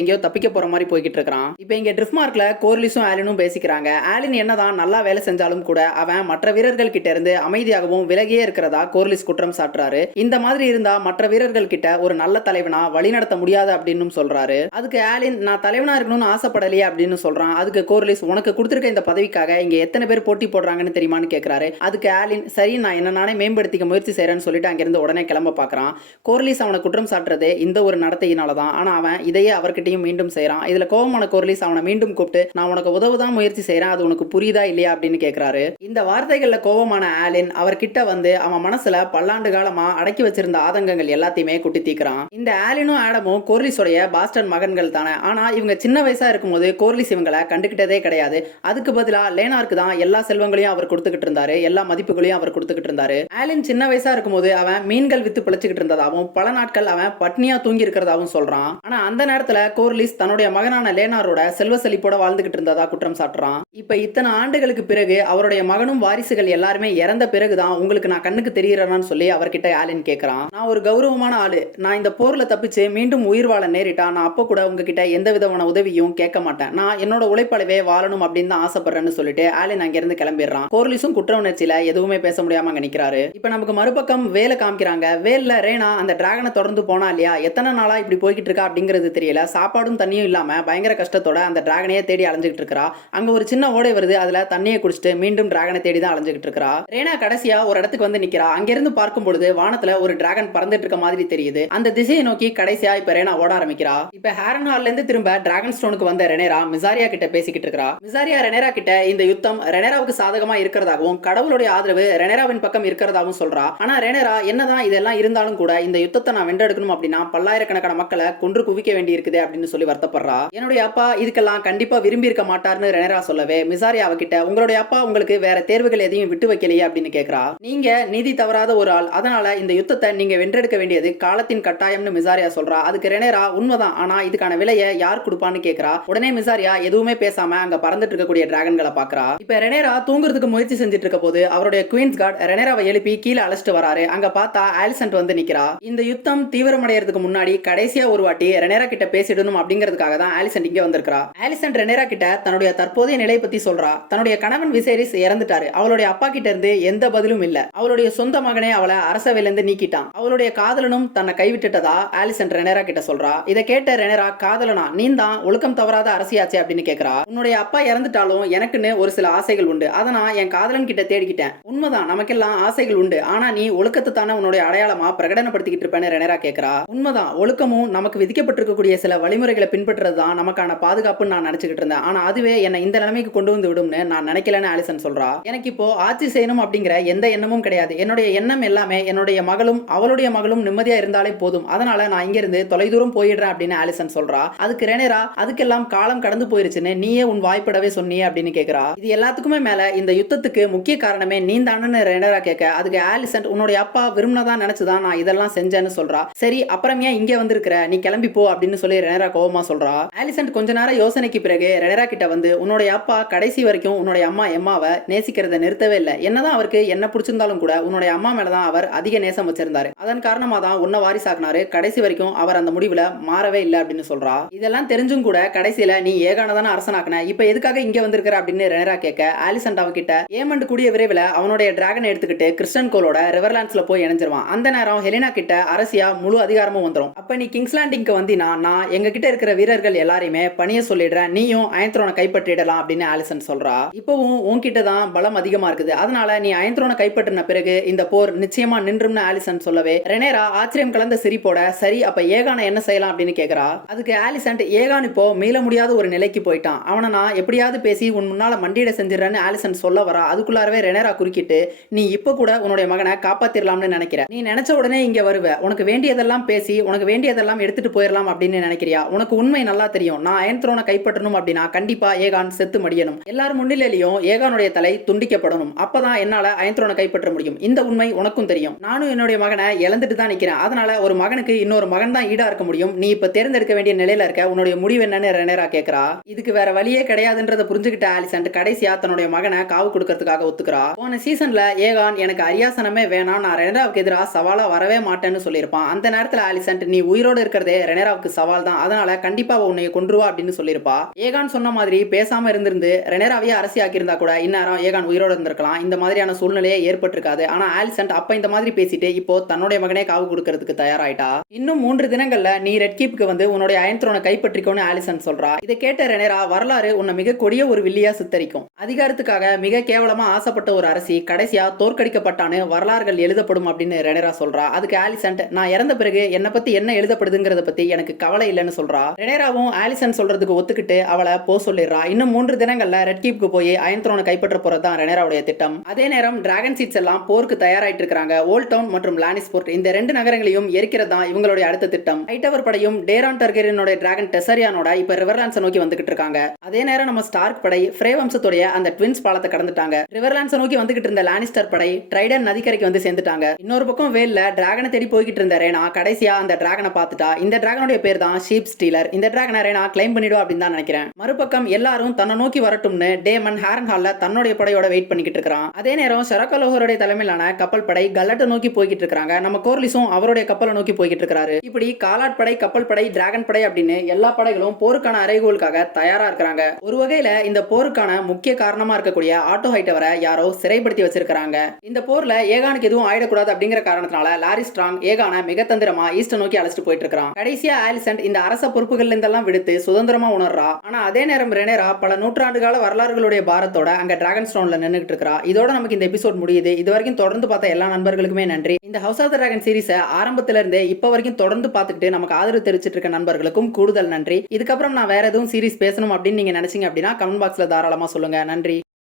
எங்கேயோ தப்பிக்க போற மாதிரி போய்கிட்டு இருக்கான். இப்ப இங்க ட்ரிஃப்ட்மார்க்ல கோர்லிஸும் ஆலினும் பேசிக்கிறாங்க. ஆலின் என்னதான் நல்லா வேலை செஞ்சாலும் கூட அவன் மற்ற வீரர்கள் கிட்ட இருந்து அமைதியாகவும் விலகியே இருக்கிறதா கோர்லிஸ் குற்றம் சாட்டுறாரு. இந்த மாதிரி இருந்தா மற்ற வீரர்கள் கிட்ட ஒரு நல்ல தலைவனா வழி நடத்த முடியாது அப்படின்னு சொல்றாரு. அதுக்கு ஆலின் நான் தலைவனா இருக்கணும்னு ஆசைப்படலையே அப்படின்னு சொல்றான். அதுக்கு கோர்லிஸ் உனக்கு கொடுத்திருக்க இந்த பதவிக்காக இங்க எத்தனை பேர் போட்டி போடுறாங்கன்னு தெரியுமான்னு கேட்கிறாரு. அதுக்கு ஆலின் சரி நான் என்ன நானே மேம்படுத்திக்க முயற்சி செய்யறேன்னு சொல்லிட்டு அங்கிருந்து உடனே கிளம்ப பாக்குறான். கோர்லிஸ் அவனை குற்றம் சாட்டுறதே இந்த ஒரு நடத்தையினாலதான். ஆனா அவன் இதையே அவர்கிட்டையும் மீண்டும் செய்யறான். இதுல கோபமான கோர்லிஸ் அவனை மீண்டும் கூப்பிட்டு நான் உனக்கு உதவுதான் முயற்சி செய்யறேன், அது உனக்கு புரியுதா இல்லையா அப்படின்னு கேட்கிறாரு. இந்த வார்த்தைகள்ல கோபமான ஆலின் அவர்கிட்ட வந்து அவன் மனசுல பல்லாண்டு காலமா அடக்கி வச்சிருந்த ஆதங்கங்கள் எல்லாத்தையுமே குட்டி தீக்கிறான். இந்த ஆலினும் ஆடமும் கோர்லிஸோடைய பாஸ்டன் மகன்கள் தானே. ஆனா இவங்க சின்ன வயசா இருக்கும்போது கோர்லிஸ் இவங்களை கண்டுகிட்டதே கிடையாது. அதுக்கு பதிலா லேனார்க்கு தான் எல்லா செல்வங்களையும் அவர் கொடுத்துக்கிட்டு இருந்தாரு, எல்லா மதிப்புகளையும் அவர் கொடுத்துக்கிட்டு இருந்தாரு. ஆலின் சின்ன வயசா இருக்கும்போது அவன் மீன்கள் வித்து பிழைச்சுக்கிட்டு இருந்ததாகவும் பல நாட்கள் அவன் பட்னியா தூங்கி இருக்கிறதாவும் சொல்றான். ஆனா அந்த நேரத்துல கோர்லிஸ் தன்னுடைய மகனான லேனாரோட செல்வ செழிப்போட வாழ்ந்துகிட்டு இருந்ததா குற்றம் சாட்டுறான். இப்ப இத்தனை ஆண்டுகளுக்கு பிறகு அவருடைய மகனும் வாரிசுகள் எல்லாருமே இறந்த பிறகுதான் உங்களுக்கு நான் கண்ணுக்கு தெரியறேன்னு சொல்லி அவர்கிட்ட ஆலின் கேட்கிறான். நான் ஒரு கௌரவமான ஆளு, நான் இந்த போர்ல தப்பிச்சு மீண்டும் உயிர் வாழ நேரிட்டா நான் அப்ப கூட உங்ககிட்ட எந்த விதமான உதவியும் கேட்க மாட்டேன், நான் என்னோட உழைப்பாளவே வாழணும் அப்படின்னு தான் ஆசைப்படுறேன்னு சொல்லிட்டு ஆலின் அங்கிருந்து கிளம்பிடுறான். கோர்லிஸும் குற்ற உணர்ச்சியில எதுவுமே பேச முடியாம அங்க நிக்கிறாரு. இப்ப நமக்கு மறுபக்கம் வேலை காமிக்கிறாங்க. வேல்ல ரேனா அந்த டிராகனை தொடர்ந்து போனா இல்லையா, எத்தனை நாளா இப்படி போய்கிட்டு இருக்கா அப்படிங்கிறது தெரியல. சாப்பாடும் தண்ணியும் இல்லாம பயங்கர கஷ்டத்தோட அந்த டிராகனையே தேடி அலைஞ்சிட்டு இருக்கா. அங்க ஒரு சின்ன ஓடை வருது, அதுல தண்ணியை குடிச்சிட்டு மீண்டும் டிராகனை தேடி தான் அலைஞ்சிட்டு இருக்கா. ரேனா கடைசியா ஒரு இடத்துக்கு வந்து நிக்கிறா. அங்கிருந்து பார்க்கும் பொழுது வானத்துல ஒரு டிராகன் பறந்துட்டு இருக்க மாதிரி தெரியுது. அந்த திசையை நோக்கி கடைசியா இப்ப ரேனா ஓட ஆரம்பிக்கிறா. இப்ப ஹேரன் ஹால்ல இருந்து திரும்ப டிராகன் ஸ்டோனுக்கு வந்த ரெனேரா மிசாரியா கிட்ட பேசிக்கிட்டு இருக்கா. மிசாரியா ரெனேரா கிட்ட இந்த யுத்தம் ரெனேராவுக்கு சாதகமா இருக்கிறதாகவும் கடவுளுடைய ஆதரவு ரெனேராவின் பக்கம் இருக்கிறதாகவும் சொல்றா. ஆனா ரெனேரா என்னதான் இதெல்லாம் இருந்தாலும் கூட இந்த யுத்தத்தை நான் வென்றெடுக்கணும் அப்படின்னா பல்லாயிரக்கணக்கான மக்களை கொன்று குவிக்க வேண்டி இருக்குது அப்படின்னு சொல்லி வருத்தப்படுறா. என்னுடைய அப்பா இதுக்கெல்லாம் கண்டிப்பா விரும்பி இருக்க மாட்டார்னு ரெனேரா சொல்லவே மிசாரியா அவகிட்ட உங்களுடைய அப்பா உங்களுக்கு வேற தேர்வுகள் எதையும் விட்டு வைக்கலையே அப்படின்னு கேட்கிறா. நீங்க நீதி தவறாத ஒரு ஆள், அதனால இந்த யுத்தத்தை நீங்க வென்றெடுக்க வேண்டியது காலத்தின் கட்டாயம்னு மிசாரியா சொல்றா. அதுக்கு ரெனேரா உண்மைதான், ஆனா இதுக்கான விலையை யார் கொடுப்பான்னு கேட்கிறா. உடனே மிசாரியா எதுவுமே பேசாம அங்க பறந்துட்டு இருக்கக்கூடிய டிராகன்களை பாக்குறா. இப்ப ரெனேரா தூங்குறதுக்கு முயற்சி செஞ்சுட்டு இருக்க போது அவருடைய குயின்ஸ் கார்டு ரெனேராவை எழுப்பி கீழே அழைச்சிட்டு வராரு. அங்க பார்த்தா ஆலிசன்ட் வந்து நிக்கிறா. இந்த யுத்தம் தீவிரமடைறதுக்கு முன்னாடி கடைசியா ஒரு வாட்டி ரெனேரா கிட்ட பேசிடணும் அப்படிங்கிறதுக்காக தான் ஆலிசன்ட் இங்க வந்திருக்கா. ஆலிசன்ட் ரெனேரா கிட்ட தன்னுடைய தற்போதைய நிலை பத்தி சொல்றா. தன்னுடைய கணவன் விசேரிஸ் இறந்துட்டாரு, அவளுடைய அப்பா கிட்ட இருந்து எந்த பதிலும் இல்ல, அவளுடைய சொந்த மகனே அவளை அரசவையில இருந்து நீக்கிட்டான், அவளுடைய காதலனும் தன்னை கைவிட்டுட்டதா ஆலிசன்ட் ரெனேரா கிட்ட சொல்றா. இதை கேட்ட ரெனேரா காதலனா நீ தான் ஒழுக்கம் தவறாத அரசியாச்சே அப்படின்னு கேட்கிறா. உன்னுடைய அப்பா இறந்துட்டாலும் எனக்குன்னு ஒரு சில ஆசைகள் உண்டு, அதை நான் என் காதலன் கிட்ட தேடிக்கிட்டேன். உண்மைதான், நமக்கெல்லாம் ஆசைகள் உண்டு, ஆனா நீ ஒழுக்கத்தை தானே உன்னுடைய அடையாளமா பிரகடனப்படுத்திக்கிட்டு இருப்பேன்னு ரெனேரா கேட்கிறா. உண்மைதான், ஒழுக்கமும் நமக்கு விதிக்கப்பட்டிருக்கக்கூடிய சில வழிமுறைகளை பின்பற்றுறது தான் நமக்கான பாதுகாப்புன்னு நான் நினைச்சுக்கிட்டு இருந்தேன், ஆனா அதுவே என்னை இந்த நிலைமைக்கு கொண்டு வந்து விடும்னு நான் நினைக்கலன்னு ஆலிசன் சொல்றா. எனக்கு இப்போ ஆட்சி செய்யணும் அப்படிங்கிற எந்த எண்ணமும் கிடையாது, என்னுடைய எண்ணம் எல்லாமே என்னுடைய மகளும் அவளுடைய மகளும் நிம்மதியா இருந்தாலே போதும், அதனால நான் இங்க இருந்து தொலைதூரம் போயிடுறேன் அப்படின்னு ஆலிசன் சொல்றா. அதுக்கு ரெனேரா அதுக்கெல்லாம் காலம் கடந்து போயிருச்சுன்னு நீயே உன் வாய்ப்படவே சொன்னியே அப்படின்னு கேட்கிறா. இது எல்லாத்துக்குமே மேல இந்த யுத்தத்துக்கு முக்கிய காரணமே நீ தானு ரெனேரா கேட்க, அதுக்கு ஆலிசன்ட் உன்னுடைய அப்பா விரும்பினதான் நினைச்சுதான் நான் இதெல்லாம் செஞ்சேன்னு சொல்றா. சரி அப்புறம் ஏன் இங்க வந்திருக்கிற, நீ கிளம்பி போ அப்படின்னு சொல்லி ரெனேரா கோவமா சொல்றா. ஆலிசன்ட் கொஞ்ச நேரம் யோசனைக்கு பிறகு ரெனேரா கிட்ட வந்து உன்னுடைய அப்பா கடைசி வரைக்கும் உன்னுடைய அம்மா எம்மாவை நேசிக்கிறத நிறுத்தவே இல்லை, என்னதான் அவருக்கு என்ன பிடிச்சிருந்தாலும் கூட உன்னுடைய அம்மா மேலதான் அவர் அதிக நேசம் வச்சிருந்தாரு, அதன் காரணமா தான் உன்னை வாரிசாக்குனாரு, கடைசி வரைக்கும் அவர் அந்த முடிவுல மாறவே இல்லை அப்படின்னு சொல்றா. இதெல்லாம் தெரிஞ்சும் கூட கடைசியில நீ ஏகானதான அரசனாக்குன, இப்ப எதுக்காக இங்க வந்திருக்கிற அப்படின்னு ரெனேரா கேட்க ஆலிசன்ட் அவகிட்ட ஏமண்ட் கூடிய விரைவில் அவனுடைய டிராகன் எடுத்துக்கிட்டு கிறிஸ்டன் கோலோட ரிவர்லாண்ட்ஸ்ல போய் இணைஞ்சிருவான். அந்த நேரம் ஹெலினா கிட்ட அரசியா முழு அதிகாரமும் வந்துடும். அப்ப நீ கிங்ஸ் லேண்டிங்க்கு வந்தினா நான் எங்க கிட்ட இருக்கிற வீரர்கள் எல்லாரையுமே பணிய சொல்லிடுறேன், நீயும் அயன்த்ரோனை கைப்பற்றிடலாம் அப்படின்னு ஆலிசன் சொல்றா. இப்பவும் உன்கிட்ட தான் பலம் அதிகமா இருக்குது, அதனால நீ அயன்த்ரோனை கைப்பற்றின பிறகு இந்த போர் நிச்சயமா நின்றும்னு ஆலிசன் சொல்லவே ரெனேரா ஆச்சரியம் கலந்த சிரிப்போட சரி அப்ப ஏகான என்ன செய்யலாம் அப்படின்னு கேட்கிறா. அதுக்கு ஆலிசன்ட் ஏகான் இப்போ மீள முடியாத ஒரு நிலைக்கு போயிட்டான், அவனை நான் எப்படியாவது பேசி உன் முன்னால மண்டியிட செஞ்சிடறேன்னு ஆலிசன் சொல்ல வரா. அதுக்குள்ளாரவே ரெனேரா குறுக்கிட்டு நீ இப்ப கூட உன்னுடைய மகனை காப்பாத்திரலாம்னு நினைக்கிற. நீ நினைச்ச உடனே இங்க வருவ, உனக்கு வேண்டியதெல்லாம் பேசி உனக்கு வேண்டியதெல்லாம் எடுத்துட்டு போயிடலாம் அப்படின்னு நினைக்கிறியா? உனக்கு உண்மை நல்லா தெரியும். நான் அயன் த்ரோனை கைப்பற்றணும் அப்படின்னா கண்டிப்பா ஏகான் செத்து மடியணும். எல்லாரும் முன்னிலையிலும் ஏகானுடைய தலை துண்டிக்கப்படணும். அப்பதான் என்னால அயன் த்ரோனை கைப்பற்ற முடியும். இந்த உண்மை உனக்கும் தெரியும். நானும் என்னுடைய மகனை இழந்துட்டு தான் நிக்கிறேன். அதனால ஒரு மகனுக்கு இன்னொரு மகன் தான் ஈடா இருக்க முடியும். நீ இப்ப தேர்ந்தெடுக்க வேண்டிய நிலையில இருக்க. உன்னுடைய முடிவு என்னன்னு ரெனேரா கேக்குறா. இதுக்கு வேற வழியே கிடையாதுன்றத புரிஞ்சுக்கிட்ட ஆலிசன்ட் கடைசியா தன்னுடைய மகனை காவு கொடுக்கறதுக்காக ஒத்துக்கிறா. போன சீசன்ல ஏகான் எனக்கு அரியாசனமே வேணாம், நான் ரெனேராவுக்கு எதிராக சவாலா வரவே மாட்டேன்னு சொல்லியிருப்பான். அந்த நேரத்துல ஆலிசன்ட் நீ உயிரோடு இருக்கிறதே ரெனேராவுக்கு சவால் தான், அதனால கண்டிப்பா உன்னை கொன்றுவா அப்படின்னு சொல்லியிருப்பா. ஏகான் சொன்ன மாதிரி பேசாம இருந்திருந்து ரெனேராவையே அரசியாக்கி இருந்தா கூட இந்நேரம் ஏகான் உயிரோடு இருந்திருக்கலாம். இந்த மாதிரியான சூழ்நிலையே ஏற்பட்டிருக்காது. ஆனா ஆலிசன்ட் அப்ப இந்த மாதிரி பேசிட்டு இப்போ தன்னுடைய மகனே காவு கொடுக்கறதுக்கு தயாராயிட்டா. இன்னும் 3 தினங்கள்ல நீ ரெட் கீப்புக்கு வந்து உன்னுடைய அயன் த்ரோனை கைப்பற்றிக்கோன்னு ஆலிசன்ட் சொல்றா. இதை கேட்ட ரெனேரா வரலாறு உன்னை மிக கொடிய ஒரு வில்லியா சித்தரிக்கும். அதிகாரத்துக்காக மிக கேவலமா ஆசைப்பட்ட ஒரு அரசி கடைசியா தோற்கடிக்கப்பட்டான்னு வரலாறுகள் எழுதப்படும் அப்படின்னு ரெனேரா சொல்றா. அதுக்கு ஆலிசன்ட் நான் இறந்த பிறகு என்னை பத்தி என்ன எழுதப்படுதுங்கிறத பத்தி எனக்கு கவலை இல்லைன்னு சொல்றா. ரெனேராவும் ஆலிசன்ட் சொல்றதுக்கு ஒத்துக்கிட்டு அவளை போ சொல்லிடுறா. இன்னும் 3 தினங்கள்ல ரெட் கீப்புக்கு போய் அயன் த்ரோனை கைப்பற்ற போறதுதான் ரெனேராவுடைய திட்டம். அதே நேரம் டிராகன் சீட்ஸ் எல்லாம் போருக்கு தயாராயிட்டு இருக்காங்க. ஓல்ட் டவுன் மற்றும் லானிஸ்போர்ட் இந்த 2 நகரங்களையும் எரிக்கிறது தான் இவங்களுடைய அடுத்த திட்டம். ஹைட்டவர் படையும் டேரான் டர்கெரியனோட டிராகன் டெசரியானோட இப்ப ரிவர்லாண்ட்ஸை நோக்கி வந்துகிட்டு இருக்காங்க. அதே நேரம் நம்ம ஸ்டார்க் படை ஃப்ரே வம்சத்துடைய அந்த ட்வின்ஸ் பாலத்தை கடந்துட்டாங்க. ரிவர்லாண்ட்ஸை நோக்கி வந்துகிட்டு இருந்த லானிஸ்டர் படை ட்ரைடன் நதிக்கரைக்கு வந்து சேர்ந்துட்டாங்க. இன்னொரு பக்கம் வேல்ல டிராகனை தேடி போய்கிட்டு இருந்த ரேனா கடைசியா அந்த டிராகனை பார்த்துட்டா. இந்த டிராகனுடைய பேர் தான் ஷீப் ஸ்டீலர். இந்த டிராகனை ரேனா கிளைம் பண்ணிடும் அப்படின்னு தான் நினைக்கிறேன். மறுபக்கம் எல்லாரும் தன்னை நோக்கி வரட்டும்னு டேமன் ஹாரன் ஹால்ல தன்னுடைய படையோட வெயிட் பண்ணிக்கிட்டு இருக்கான். அதே நேரம் ஷரக்கலோகருடைய தலைமையிலான கப்பல் படை கல்லட்டை நோக்கி போய்கிட்டு இருக்காங்க. நம்ம கோர்லிஸும் அவருடைய கப்பலை நோக்கி போய்கிட்டு இருக்காரு. இப்படி காலாட் படை, கப்பல் படை, டிராகன் படை அப்படின்னு எல்லா படைகளும் போருக்கான அறைகோலுக்காக தயாரா இருக்காங்க. ஒரு வகையில இந்த போருக்கான முக்கிய காரணமா இருக்கக்கூடிய ஆட்டோ ஹைட்டவரை யாரோ சிறைப்படுத்தி வச்சிருக்காங்க. இந்த போர்ல ஏகானுக்கு எதுவும் ஆயிடக்கூடாது அப்படிங்கிற காரணத்தினால லாரி ஸ்ட்ராங் ஏகானை மிக தந்திரமா ஈஸ்ட நோக்கி அழைச்சிட்டு போயிட்டு இருக்கான். கடைசியா ஆலிசன்ட் இந்த அரச பொறுப்புகள்ல இருந்தெல்லாம் விடுத்து சுதந்திரமா உணர்றா. ஆனா அதே நேரம் ரெனேரா பல நூற்றாண்டு கால வரலாறுகளுடைய பாரத்தோட அங்க டிராகன் ஸ்டோன்ல நின்னுகிட்டு இருக்கா. இதோட நமக்கு இந்த எபிசோட் முடியுது. இது வரைக்கும் தொடர்ந்து பார்த்த எல்லா நண்பர்களுக்குமே நன்றி. இந்த ஹவுஸ் ஆஃப் தி டிராகன் சீரிஸை ஆரம்பத்துல இருந்தே இப்ப வரைக்கும் தொடர்ந்து பார்த்துட்டு நமக்கு ஆதரவு தெரிவிச்சிட்டு இருக்க நண்பர்களுக்கும் கூடுதல் நன்றி. இதுக்கப்புறம் நான் வேற எதுவும் சீரிஸ் பேசணும் அப்படின்னு நீங்க நினைச்சீங்க அப்படின்னா கமெண்ட் பாக்ஸ்ல தாராளமா சொல்லுங்க. நன்றி.